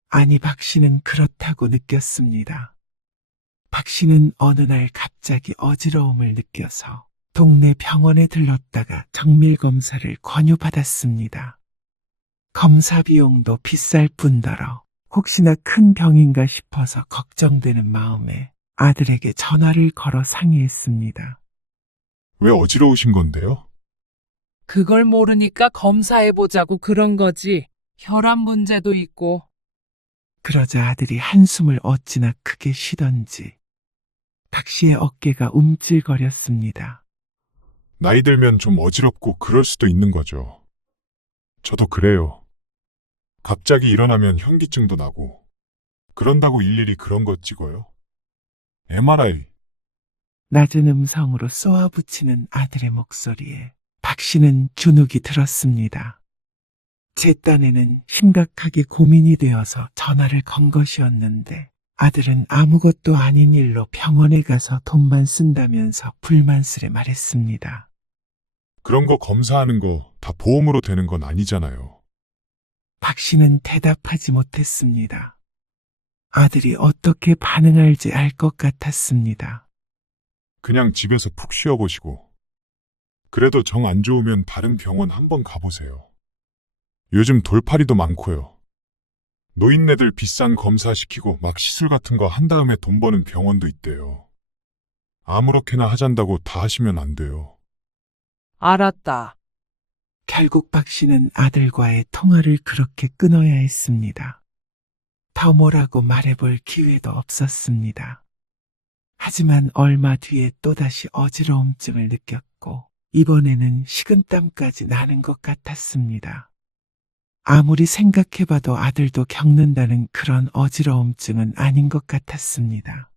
아니, 박 씨는 그렇다고 느꼈습니다. 박 씨는 어느 날 갑자기 어지러움을 느껴서 동네 병원에 들렀다가 정밀 검사를 권유받았습니다. 검사 비용도 비쌀 뿐더러 혹시나 큰 병인가 싶어서 걱정되는 마음에 아들에게 전화를 걸어 상의했습니다. 왜 어지러우신 건데요? 그걸 모르니까 검사해보자고 그런 거지. 혈압 문제도 있고. 그러자 아들이 한숨을 어찌나 크게 쉬던지 박 씨의 어깨가 움찔거렸습니다. 나이 들면 좀 어지럽고 그럴 수도 있는 거죠. 저도 그래요. 갑자기 일어나면 현기증도 나고, 그런다고 일일이 그런 거 찍어요? MRI. 낮은 음성으로 쏘아붙이는 아들의 목소리에 박 씨는 주눅이 들었습니다. 제 딴에는 심각하게 고민이 되어서 전화를 건 것이었는데 아들은 아무것도 아닌 일로 병원에 가서 돈만 쓴다면서 불만스레 말했습니다. 그런 거 검사하는 거 다 보험으로 되는 건 아니잖아요. 박 씨는 대답하지 못했습니다. 아들이 어떻게 반응할지 알 것 같았습니다. 그냥 집에서 푹 쉬어보시고. 그래도 정 안 좋으면 다른 병원 한번 가보세요. 요즘 돌팔이도 많고요. 노인네들 비싼 검사 시키고 막 시술 같은 거 한 다음에 돈 버는 병원도 있대요. 아무렇게나 하잔다고 다 하시면 안 돼요. 알았다. 결국 박 씨는 아들과의 통화를 그렇게 끊어야 했습니다. 더 뭐라고 말해볼 기회도 없었습니다. 하지만 얼마 뒤에 또다시 어지러움증을 느꼈고 이번에는 식은땀까지 나는 것 같았습니다. 아무리 생각해봐도 아들도 겪는다는 그런 어지러움증은 아닌 것 같았습니다.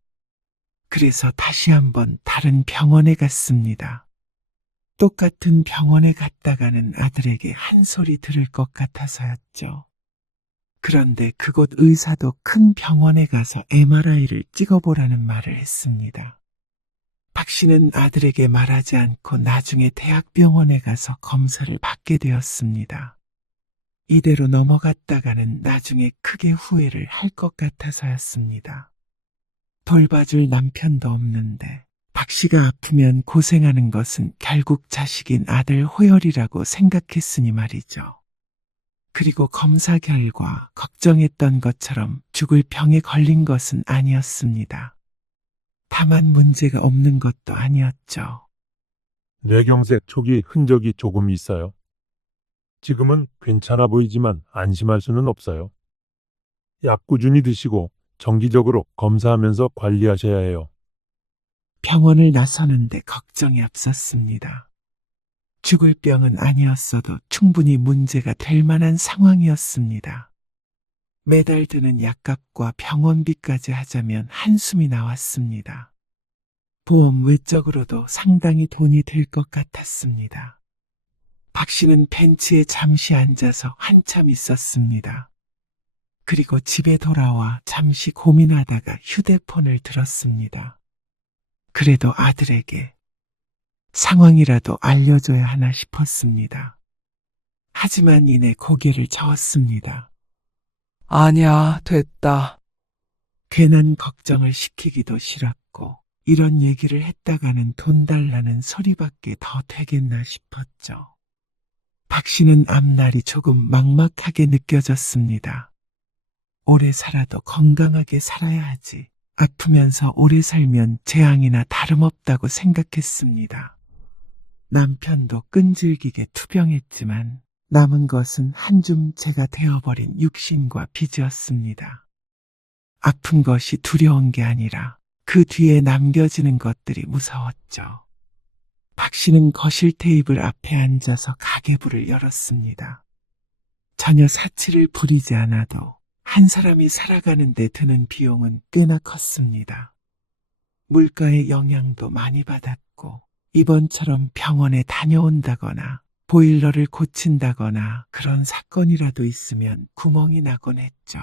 그래서 다시 한번 다른 병원에 갔습니다. 똑같은 병원에 갔다가는 아들에게 한 소리 들을 것 같아서였죠. 그런데 그곳 의사도 큰 병원에 가서 MRI를 찍어보라는 말을 했습니다. 박 씨는 아들에게 말하지 않고 나중에 대학병원에 가서 검사를 받게 되었습니다. 이대로 넘어갔다가는 나중에 크게 후회를 할 것 같아서였습니다. 돌봐줄 남편도 없는데 박 씨가 아프면 고생하는 것은 결국 자식인 아들 호열이라고 생각했으니 말이죠. 그리고 검사 결과 걱정했던 것처럼 죽을 병에 걸린 것은 아니었습니다. 다만 문제가 없는 것도 아니었죠. 뇌경색 초기 흔적이 조금 있어요. 지금은 괜찮아 보이지만 안심할 수는 없어요. 약 꾸준히 드시고 정기적으로 검사하면서 관리하셔야 해요. 병원을 나서는데 걱정이 앞섰습니다. 죽을 병은 아니었어도 충분히 문제가 될 만한 상황이었습니다. 매달 드는 약값과 병원비까지 하자면 한숨이 나왔습니다. 보험 외적으로도 상당히 돈이 들 것 같았습니다. 박 씨는 벤치에 잠시 앉아서 한참 있었습니다. 그리고 집에 돌아와 잠시 고민하다가 휴대폰을 들었습니다. 그래도 아들에게 상황이라도 알려줘야 하나 싶었습니다. 하지만 이내 고개를 저었습니다. 아니야, 됐다. 괜한 걱정을 시키기도 싫었고 이런 얘기를 했다가는 돈 달라는 소리밖에 더 되겠나 싶었죠. 박 씨는 앞날이 조금 막막하게 느껴졌습니다. 오래 살아도 건강하게 살아야 하지. 아프면서 오래 살면 재앙이나 다름없다고 생각했습니다. 남편도 끈질기게 투병했지만 남은 것은 한 줌 재가 되어버린 육신과 빚이었습니다. 아픈 것이 두려운 게 아니라 그 뒤에 남겨지는 것들이 무서웠죠. 박 씨는 거실 테이블 앞에 앉아서 가계부를 열었습니다. 전혀 사치를 부리지 않아도 한 사람이 살아가는 데 드는 비용은 꽤나 컸습니다. 물가의 영향도 많이 받았고 이번처럼 병원에 다녀온다거나 보일러를 고친다거나 그런 사건이라도 있으면 구멍이 나곤 했죠.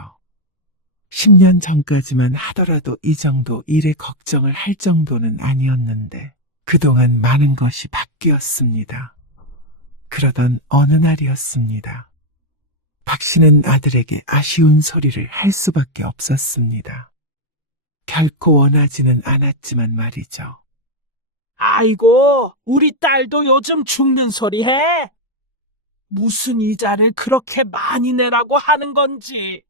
10년 전까지만 하더라도 이 정도 일에 걱정을 할 정도는 아니었는데 그동안 많은 것이 바뀌었습니다. 그러던 어느 날이었습니다. 박 씨는 아들에게 아쉬운 소리를 할 수밖에 없었습니다. 결코 원하지는 않았지만 말이죠. 아이고, 우리 딸도 요즘 죽는 소리 해? 무슨 이자를 그렇게 많이 내라고 하는 건지.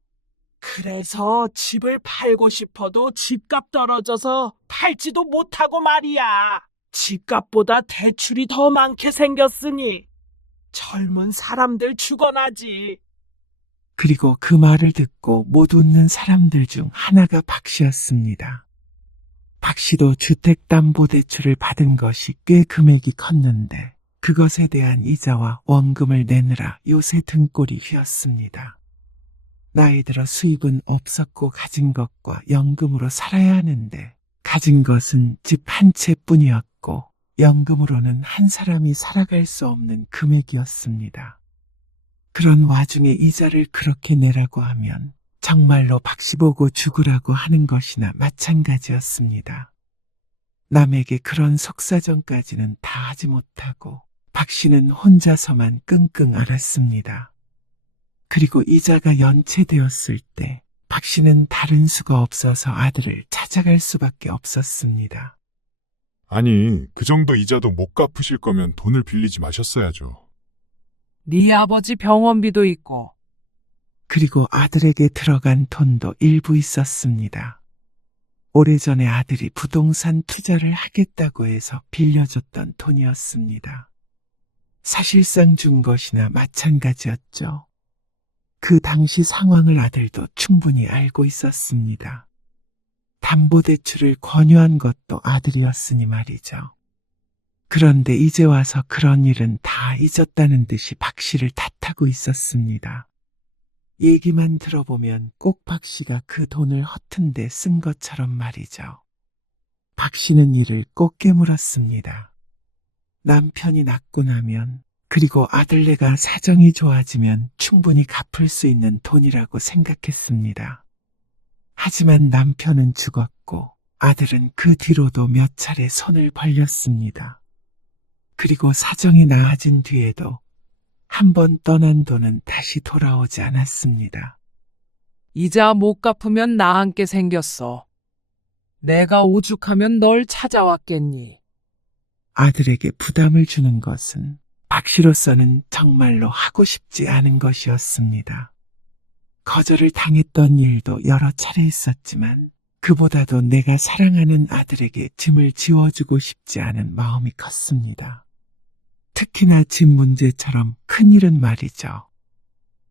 그래서 집을 팔고 싶어도 집값 떨어져서 팔지도 못하고 말이야. 집값보다 대출이 더 많게 생겼으니 젊은 사람들 죽어나지. 그리고 그 말을 듣고 못 웃는 사람들 중 하나가 박 씨였습니다. 박 씨도 주택담보대출을 받은 것이 꽤 금액이 컸는데 그것에 대한 이자와 원금을 내느라 요새 등골이 휘었습니다. 나이 들어 수입은 없었고 가진 것과 연금으로 살아야 하는데 가진 것은 집 한 채뿐이었고 연금으로는 한 사람이 살아갈 수 없는 금액이었습니다. 그런 와중에 이자를 그렇게 내라고 하면 정말로 박씨 보고 죽으라고 하는 것이나 마찬가지였습니다. 남에게 그런 속사정까지는 다 하지 못하고 박씨는 혼자서만 끙끙 앓았습니다. 그리고 이자가 연체되었을 때 박씨는 다른 수가 없어서 아들을 찾아갈 수밖에 없었습니다. 아니, 그 정도 이자도 못 갚으실 거면 돈을 빌리지 마셨어야죠. 네 아버지 병원비도 있고 그리고 아들에게 들어간 돈도 일부 있었습니다. 오래전에 아들이 부동산 투자를 하겠다고 해서 빌려줬던 돈이었습니다. 사실상 준 것이나 마찬가지였죠. 그 당시 상황을 아들도 충분히 알고 있었습니다. 담보대출을 권유한 것도 아들이었으니 말이죠. 그런데 이제 와서 그런 일은 다 잊었다는 듯이 박 씨를 탓하고 있었습니다. 얘기만 들어보면 꼭 박 씨가 그 돈을 허튼 데 쓴 것처럼 말이죠. 박 씨는 이를 꼭 깨물었습니다. 남편이 낫고 나면 그리고 아들네가 사정이 좋아지면 충분히 갚을 수 있는 돈이라고 생각했습니다. 하지만 남편은 죽었고 아들은 그 뒤로도 몇 차례 손을 벌렸습니다. 그리고 사정이 나아진 뒤에도 한 번 떠난 돈은 다시 돌아오지 않았습니다. 이자 못 갚으면 나 함께 생겼어. 내가 오죽하면 널 찾아왔겠니? 아들에게 부담을 주는 것은 박 씨로서는 정말로 하고 싶지 않은 것이었습니다. 거절을 당했던 일도 여러 차례 있었지만 그보다도 내가 사랑하는 아들에게 짐을 지워주고 싶지 않은 마음이 컸습니다. 특히나 집 문제처럼 큰일은 말이죠.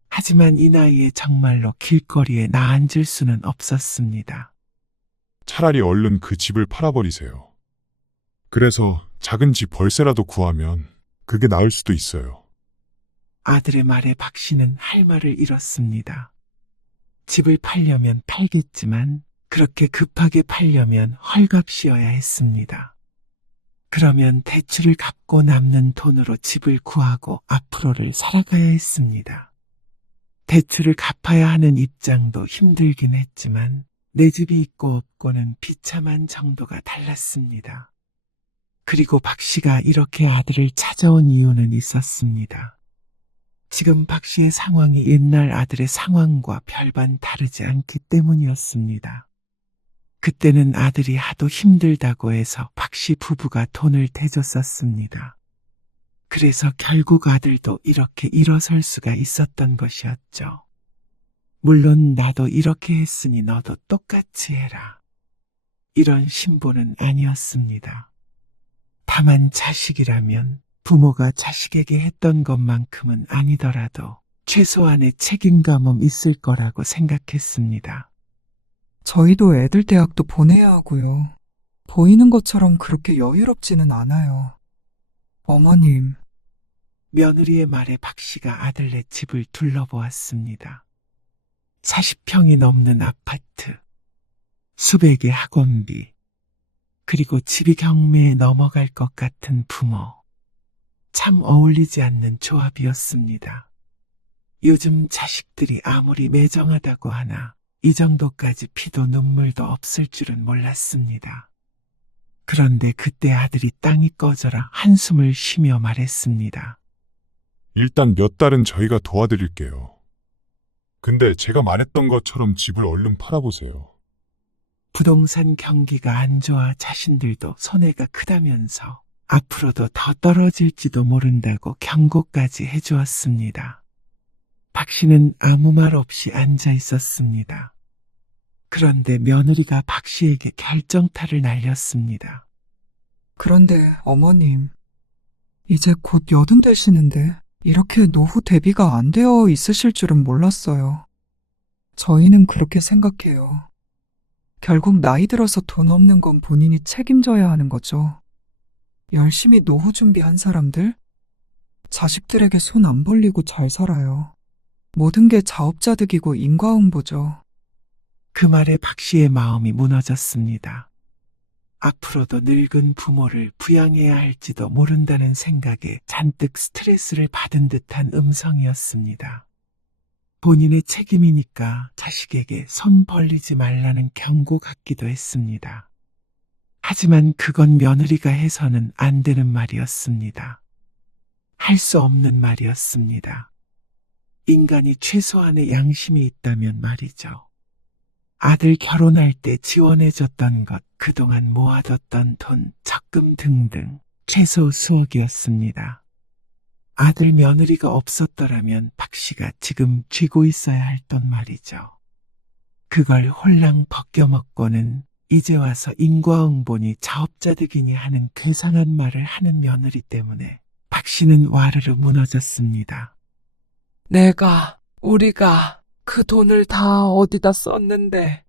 하지만 이 나이에 정말로 길거리에 나앉을 수는 없었습니다. 차라리 얼른 그 집을 팔아버리세요. 그래서 작은 집 벌세라도 구하면 그게 나을 수도 있어요. 아들의 말에 박 씨는 할 말을 잃었습니다. 집을 팔려면 팔겠지만 그렇게 급하게 팔려면 헐값이어야 했습니다. 그러면 대출을 갚고 남는 돈으로 집을 구하고 앞으로를 살아가야 했습니다. 대출을 갚아야 하는 입장도 힘들긴 했지만 내 집이 있고 없고는 비참한 정도가 달랐습니다. 그리고 박 씨가 이렇게 아들을 찾아온 이유는 있었습니다. 지금 박 씨의 상황이 옛날 아들의 상황과 별반 다르지 않기 때문이었습니다. 그때는 아들이 하도 힘들다고 해서 박 씨 부부가 돈을 대줬었습니다. 그래서 결국 아들도 이렇게 일어설 수가 있었던 것이었죠. 물론 나도 이렇게 했으니 너도 똑같이 해라. 이런 신보는 아니었습니다. 다만 자식이라면 부모가 자식에게 했던 것만큼은 아니더라도 최소한의 책임감은 있을 거라고 생각했습니다. 저희도 애들 대학도 보내야 하고요. 보이는 것처럼 그렇게 여유롭지는 않아요. 어머님, 며느리의 말에 박 씨가 아들네 집을 둘러보았습니다. 40평이 넘는 아파트, 수백의 학원비, 그리고 집이 경매에 넘어갈 것 같은 부모. 참 어울리지 않는 조합이었습니다. 요즘 자식들이 아무리 매정하다고 하나 이 정도까지 피도 눈물도 없을 줄은 몰랐습니다. 그런데 그때 아들이 땅이 꺼져라 한숨을 쉬며 말했습니다. 일단 몇 달은 저희가 도와드릴게요. 근데 제가 말했던 것처럼 집을 얼른 팔아보세요. 부동산 경기가 안 좋아 자신들도 손해가 크다면서 앞으로도 더 떨어질지도 모른다고 경고까지 해주었습니다. 박 씨는 아무 말 없이 앉아 있었습니다. 그런데 며느리가 박 씨에게 결정타를 날렸습니다. 그런데 어머님, 이제 곧 80 되시는데 이렇게 노후 대비가 안 되어 있으실 줄은 몰랐어요. 저희는 그렇게 생각해요. 결국 나이 들어서 돈 없는 건 본인이 책임져야 하는 거죠. 열심히 노후 준비한 사람들, 자식들에게 손 안 벌리고 잘 살아요. 모든 게 자업자득이고 인과응보죠. 그 말에 박 씨의 마음이 무너졌습니다. 앞으로도 늙은 부모를 부양해야 할지도 모른다는 생각에 잔뜩 스트레스를 받은 듯한 음성이었습니다. 본인의 책임이니까 자식에게 손 벌리지 말라는 경고 같기도 했습니다. 하지만 그건 며느리가 해서는 안 되는 말이었습니다. 할 수 없는 말이었습니다. 인간이 최소한의 양심이 있다면 말이죠. 아들 결혼할 때 지원해줬던 것, 그동안 모아뒀던 돈, 적금 등등 최소 수억이었습니다. 아들 며느리가 없었더라면 박 씨가 지금 쥐고 있어야 할 돈 말이죠. 그걸 홀랑 벗겨먹고는 이제 와서 인과응보니 자업자득이니 하는 괴상한 말을 하는 며느리 때문에 박 씨는 와르르 무너졌습니다. 우리가 그 돈을 다 어디다 썼는데,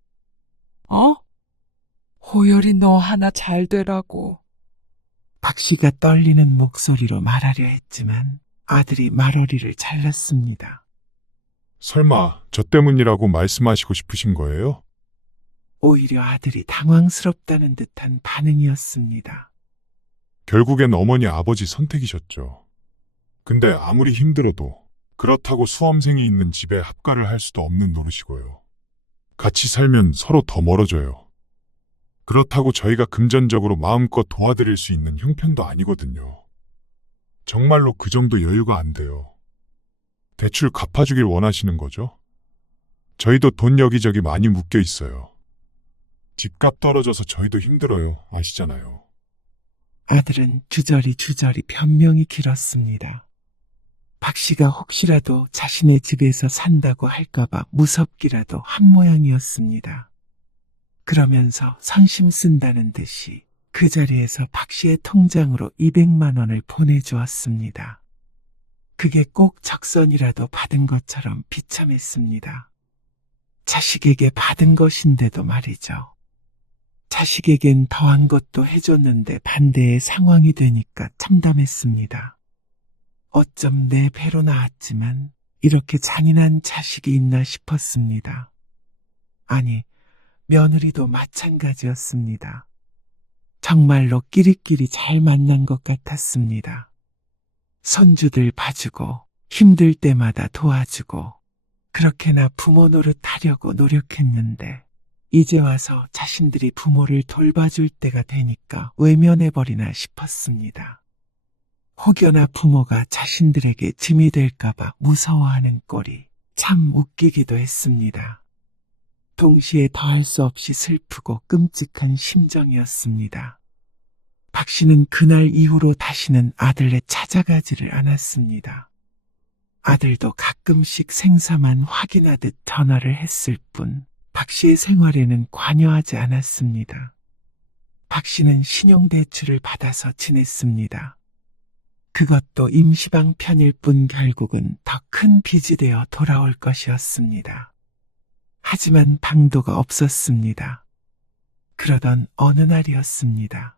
호열이 너 하나 잘 되라고. 박 씨가 떨리는 목소리로 말하려 했지만 아들이 말어리를 잘랐습니다. 설마 저 때문이라고 말씀하시고 싶으신 거예요? 오히려 아들이 당황스럽다는 듯한 반응이었습니다. 결국엔 어머니 아버지 선택이셨죠. 근데 아무리 힘들어도 그렇다고 수험생이 있는 집에 합가를 할 수도 없는 노릇이고요. 같이 살면 서로 더 멀어져요. 그렇다고 저희가 금전적으로 마음껏 도와드릴 수 있는 형편도 아니거든요. 정말로 그 정도 여유가 안 돼요. 대출 갚아주길 원하시는 거죠? 저희도 돈 여기저기 많이 묶여 있어요. 집값 떨어져서 저희도 힘들어요. 아시잖아요. 아들은 주저리 변명이 길었습니다. 박 씨가 혹시라도 자신의 집에서 산다고 할까봐 무섭기라도 한 모양이었습니다. 그러면서 선심 쓴다는 듯이 그 자리에서 박 씨의 통장으로 200만 원을 보내주었습니다. 그게 꼭 적선이라도 받은 것처럼 비참했습니다. 자식에게 받은 것인데도 말이죠. 자식에겐 더한 것도 해줬는데 반대의 상황이 되니까 참담했습니다. 어쩜 내 배로 나왔지만 이렇게 잔인한 자식이 있나 싶었습니다. 아니, 며느리도 마찬가지였습니다. 정말로 끼리끼리 잘 만난 것 같았습니다. 손주들 봐주고 힘들 때마다 도와주고 그렇게나 부모 노릇하려고 노력했는데 이제 와서 자신들이 부모를 돌봐줄 때가 되니까 외면해버리나 싶었습니다. 혹여나 부모가 자신들에게 짐이 될까봐 무서워하는 꼴이 참 웃기기도 했습니다. 동시에 더할 수 없이 슬프고 끔찍한 심정이었습니다. 박 씨는 그날 이후로 다시는 아들네 찾아가지를 않았습니다. 아들도 가끔씩 생사만 확인하듯 전화를 했을 뿐 박 씨의 생활에는 관여하지 않았습니다. 박 씨는 신용대출을 받아서 지냈습니다. 그것도 임시방편일 뿐 결국은 더 큰 빚이 되어 돌아올 것이었습니다. 하지만 방도가 없었습니다. 그러던 어느 날이었습니다.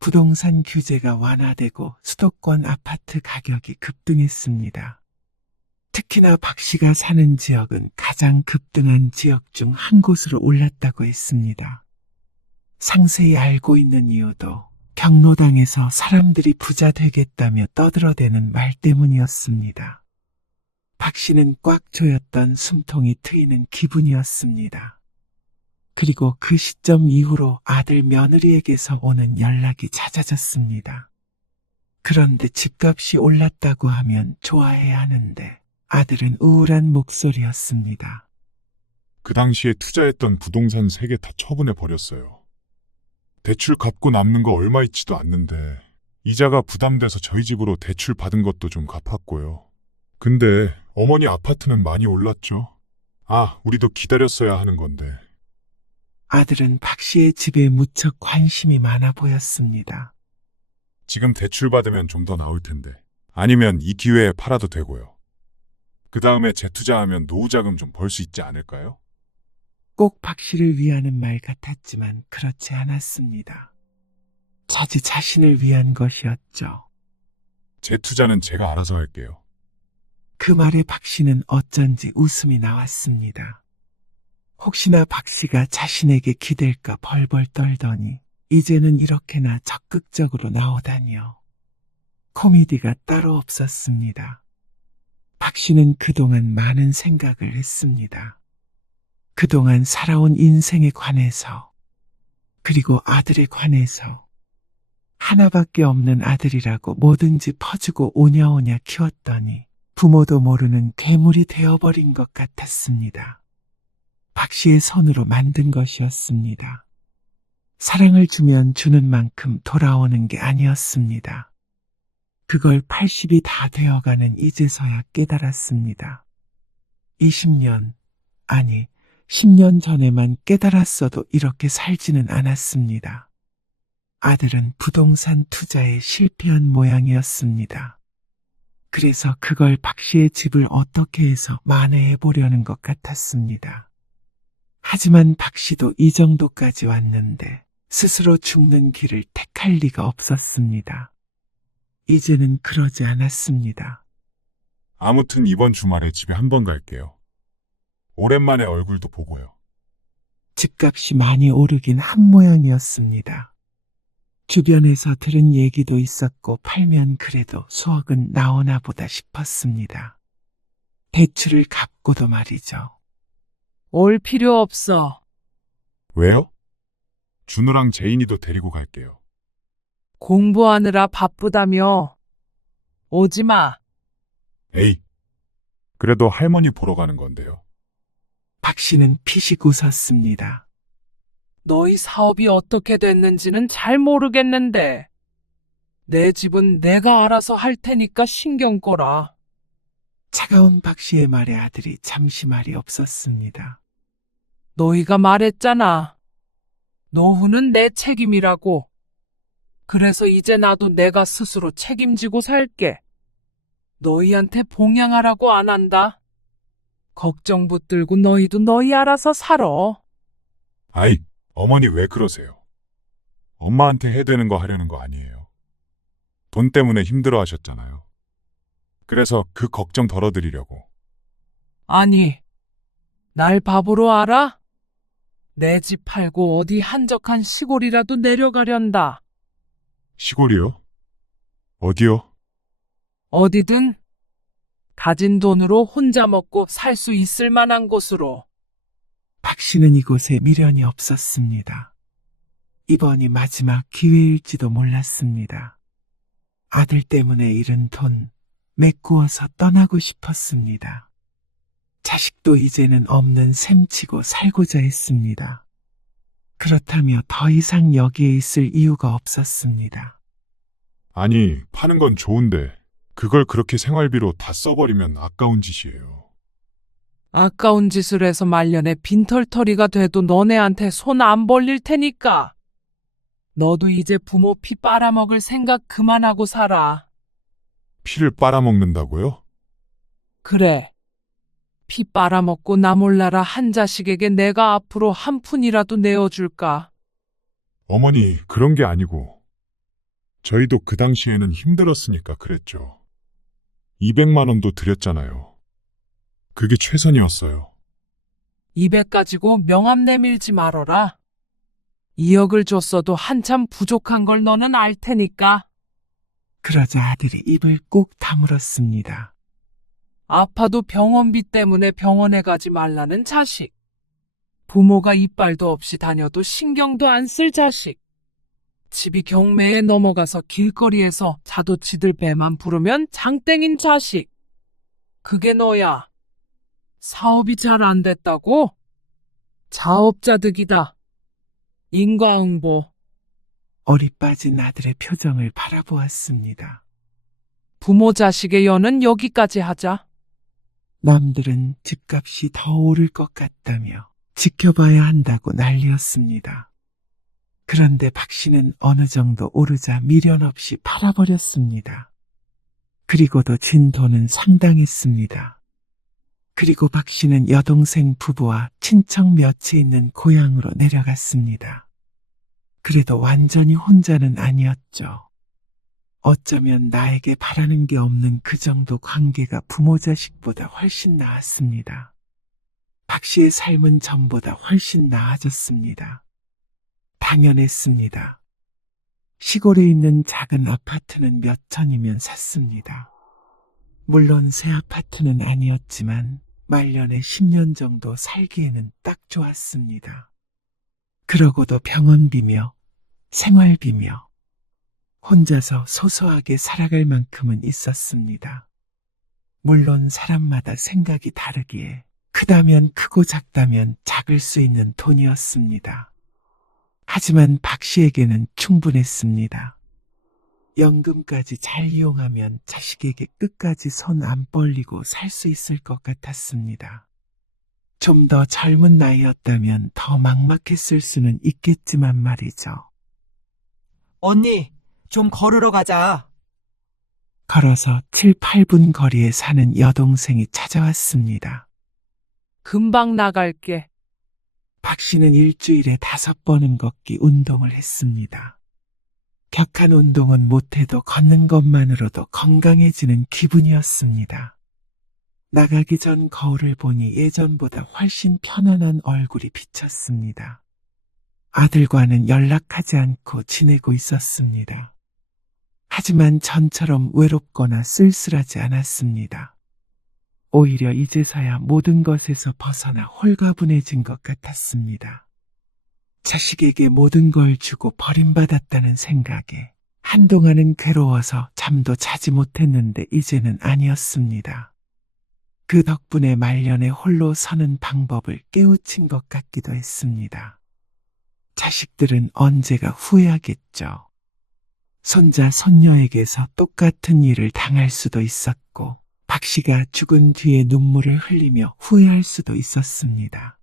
부동산 규제가 완화되고 수도권 아파트 가격이 급등했습니다. 특히나 박 씨가 사는 지역은 가장 급등한 지역 중 한 곳으로 올랐다고 했습니다. 상세히 알고 있는 이유도 경로당에서 사람들이 부자 되겠다며 떠들어대는 말 때문이었습니다. 박 씨는 꽉 조였던 숨통이 트이는 기분이었습니다. 그리고 그 시점 이후로 아들 며느리에게서 오는 연락이 잦아졌습니다. 그런데 집값이 올랐다고 하면 좋아해야 하는데 아들은 우울한 목소리였습니다. 그 당시에 투자했던 부동산 3개 다 처분해 버렸어요. 대출 갚고 남는 거 얼마 있지도 않는데 이자가 부담돼서 저희 집으로 대출 받은 것도 좀 갚았고요. 근데 어머니 아파트는 많이 올랐죠. 아, 우리도 기다렸어야 하는 건데. 아들은 박 씨의 집에 무척 관심이 많아 보였습니다. 지금 대출 받으면 좀 더 나올 텐데. 아니면 이 기회에 팔아도 되고요. 그 다음에 재투자하면 노후자금 좀 벌 수 있지 않을까요? 꼭 박 씨를 위하는 말 같았지만 그렇지 않았습니다. 자지 자신을 위한 것이었죠. 재투자는 제가 알아서 할게요. 그 말에 박 씨는 어쩐지 웃음이 나왔습니다. 혹시나 박 씨가 자신에게 기댈까 벌벌 떨더니 이제는 이렇게나 적극적으로 나오다니요. 코미디가 따로 없었습니다. 박 씨는 그동안 많은 생각을 했습니다. 그동안 살아온 인생에 관해서, 그리고 아들에 관해서. 하나밖에 없는 아들이라고 뭐든지 퍼주고 오냐오냐 키웠더니 부모도 모르는 괴물이 되어버린 것 같았습니다. 박 씨의 손으로 만든 것이었습니다. 사랑을 주면 주는 만큼 돌아오는 게 아니었습니다. 그걸 80이 다 되어가는 이제서야 깨달았습니다. 20년, 아니 10년 전에만 깨달았어도 이렇게 살지는 않았습니다. 아들은 부동산 투자에 실패한 모양이었습니다. 그래서 그걸 박 씨의 집을 어떻게 해서 만회해 보려는 것 같았습니다. 하지만 박 씨도 이 정도까지 왔는데 스스로 죽는 길을 택할 리가 없었습니다. 이제는 그러지 않았습니다. 아무튼 이번 주말에 집에 한번 갈게요. 오랜만에 얼굴도 보고요. 집값이 많이 오르긴 한 모양이었습니다. 주변에서 들은 얘기도 있었고 팔면 그래도 수억은 나오나 보다 싶었습니다. 대출을 갚고도 말이죠. 올 필요 없어. 왜요? 준우랑 제인이도 데리고 갈게요. 공부하느라 바쁘다며. 오지 마. 에이, 그래도 할머니 보러 가는 건데요. 박 씨는 피식 웃었습니다. 너희 사업이 어떻게 됐는지는 잘 모르겠는데 내 집은 내가 알아서 할 테니까 신경 꺼라. 차가운 박 씨의 말에 아들이 잠시 말이 없었습니다. 너희가 말했잖아. 노후는 내 책임이라고. 그래서 이제 나도 내가 스스로 책임지고 살게. 너희한테 봉양하라고 안 한다. 걱정 붙들고 너희도 너희 알아서 살아. 아이, 어머니 왜 그러세요? 엄마한테 해되는 거 하려는 거 아니에요. 돈 때문에 힘들어 하셨잖아요. 그래서 그 걱정 덜어드리려고. 아니, 날 바보로 알아? 내 집 팔고 어디 한적한 시골이라도 내려가련다. 시골이요? 어디요? 어디든 가진 돈으로 혼자 먹고 살 수 있을 만한 곳으로. 박 씨는 이곳에 미련이 없었습니다. 이번이 마지막 기회일지도 몰랐습니다. 아들 때문에 잃은 돈 메꾸어서 떠나고 싶었습니다. 자식도 이제는 없는 셈치고 살고자 했습니다. 그렇다며 더 이상 여기에 있을 이유가 없었습니다. 아니, 파는 건 좋은데 그걸 그렇게 생활비로 다 써버리면 아까운 짓이에요. 아까운 짓을 해서 말년에 빈털터리가 돼도 너네한테 손 안 벌릴 테니까. 너도 이제 부모 피 빨아먹을 생각 그만하고 살아. 피를 빨아먹는다고요? 그래. 피 빨아먹고 나 몰라라 한 자식에게 내가 앞으로 한 푼이라도 내어줄까? 어머니, 그런 게 아니고 저희도 그 당시에는 힘들었으니까 그랬죠. 200만 원도 드렸잖아요. 그게 최선이었어요. 200 가지고 명함 내밀지 말어라. 2억을 줬어도 한참 부족한 걸 너는 알 테니까. 그러자 아들이 입을 꾹 다물었습니다. 아파도 병원비 때문에 병원에 가지 말라는 자식. 부모가 이빨도 없이 다녀도 신경도 안 쓸 자식. 집이 경매에 넘어가서 길거리에서 자도치들 배만 부르면 장땡인 자식. 그게 너야. 사업이 잘 안 됐다고? 자업자득이다. 인과응보. 어리 빠진 아들의 표정을 바라보았습니다. 부모 자식의 연은 여기까지 하자. 남들은 집값이 더 오를 것 같다며 지켜봐야 한다고 난리였습니다. 그런데 박 씨는 어느 정도 오르자 미련 없이 팔아버렸습니다. 그리고도 진 돈은 상당했습니다. 그리고 박 씨는 여동생 부부와 친척 몇이 있는 고향으로 내려갔습니다. 그래도 완전히 혼자는 아니었죠. 어쩌면 나에게 바라는 게 없는 그 정도 관계가 부모 자식보다 훨씬 나았습니다. 박 씨의 삶은 전보다 훨씬 나아졌습니다. 당연했습니다. 시골에 있는 작은 아파트는 몇 천이면 샀습니다. 물론 새 아파트는 아니었지만 말년에 10년 정도 살기에는 딱 좋았습니다. 그러고도 병원비며 생활비며 혼자서 소소하게 살아갈 만큼은 있었습니다. 물론 사람마다 생각이 다르기에 크다면 크고 작다면 작을 수 있는 돈이었습니다. 하지만 박 씨에게는 충분했습니다. 연금까지 잘 이용하면 자식에게 끝까지 손 안 벌리고 살 수 있을 것 같았습니다. 좀 더 젊은 나이였다면 더 막막했을 수는 있겠지만 말이죠. 언니, 좀 걸으러 가자. 걸어서 7, 8분 거리에 사는 여동생이 찾아왔습니다. 금방 나갈게. 박 씨는 일주일에 5번은 걷기 운동을 했습니다. 격한 운동은 못해도 걷는 것만으로도 건강해지는 기분이었습니다. 나가기 전 거울을 보니 예전보다 훨씬 편안한 얼굴이 비쳤습니다. 아들과는 연락하지 않고 지내고 있었습니다. 하지만 전처럼 외롭거나 쓸쓸하지 않았습니다. 오히려 이제서야 모든 것에서 벗어나 홀가분해진 것 같았습니다. 자식에게 모든 걸 주고 버림받았다는 생각에 한동안은 괴로워서 잠도 자지 못했는데 이제는 아니었습니다. 그 덕분에 말년에 홀로 서는 방법을 깨우친 것 같기도 했습니다. 자식들은 언제가 후회하겠죠. 손자, 손녀에게서 똑같은 일을 당할 수도 있었고 박 씨가 죽은 뒤에 눈물을 흘리며 후회할 수도 있었습니다.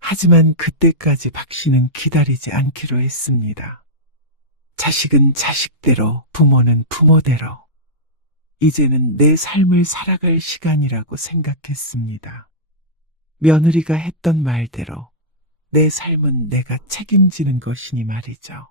하지만 그때까지 박 씨는 기다리지 않기로 했습니다. 자식은 자식대로, 부모는 부모대로. 이제는 내 삶을 살아갈 시간이라고 생각했습니다. 며느리가 했던 말대로 내 삶은 내가 책임지는 것이니 말이죠.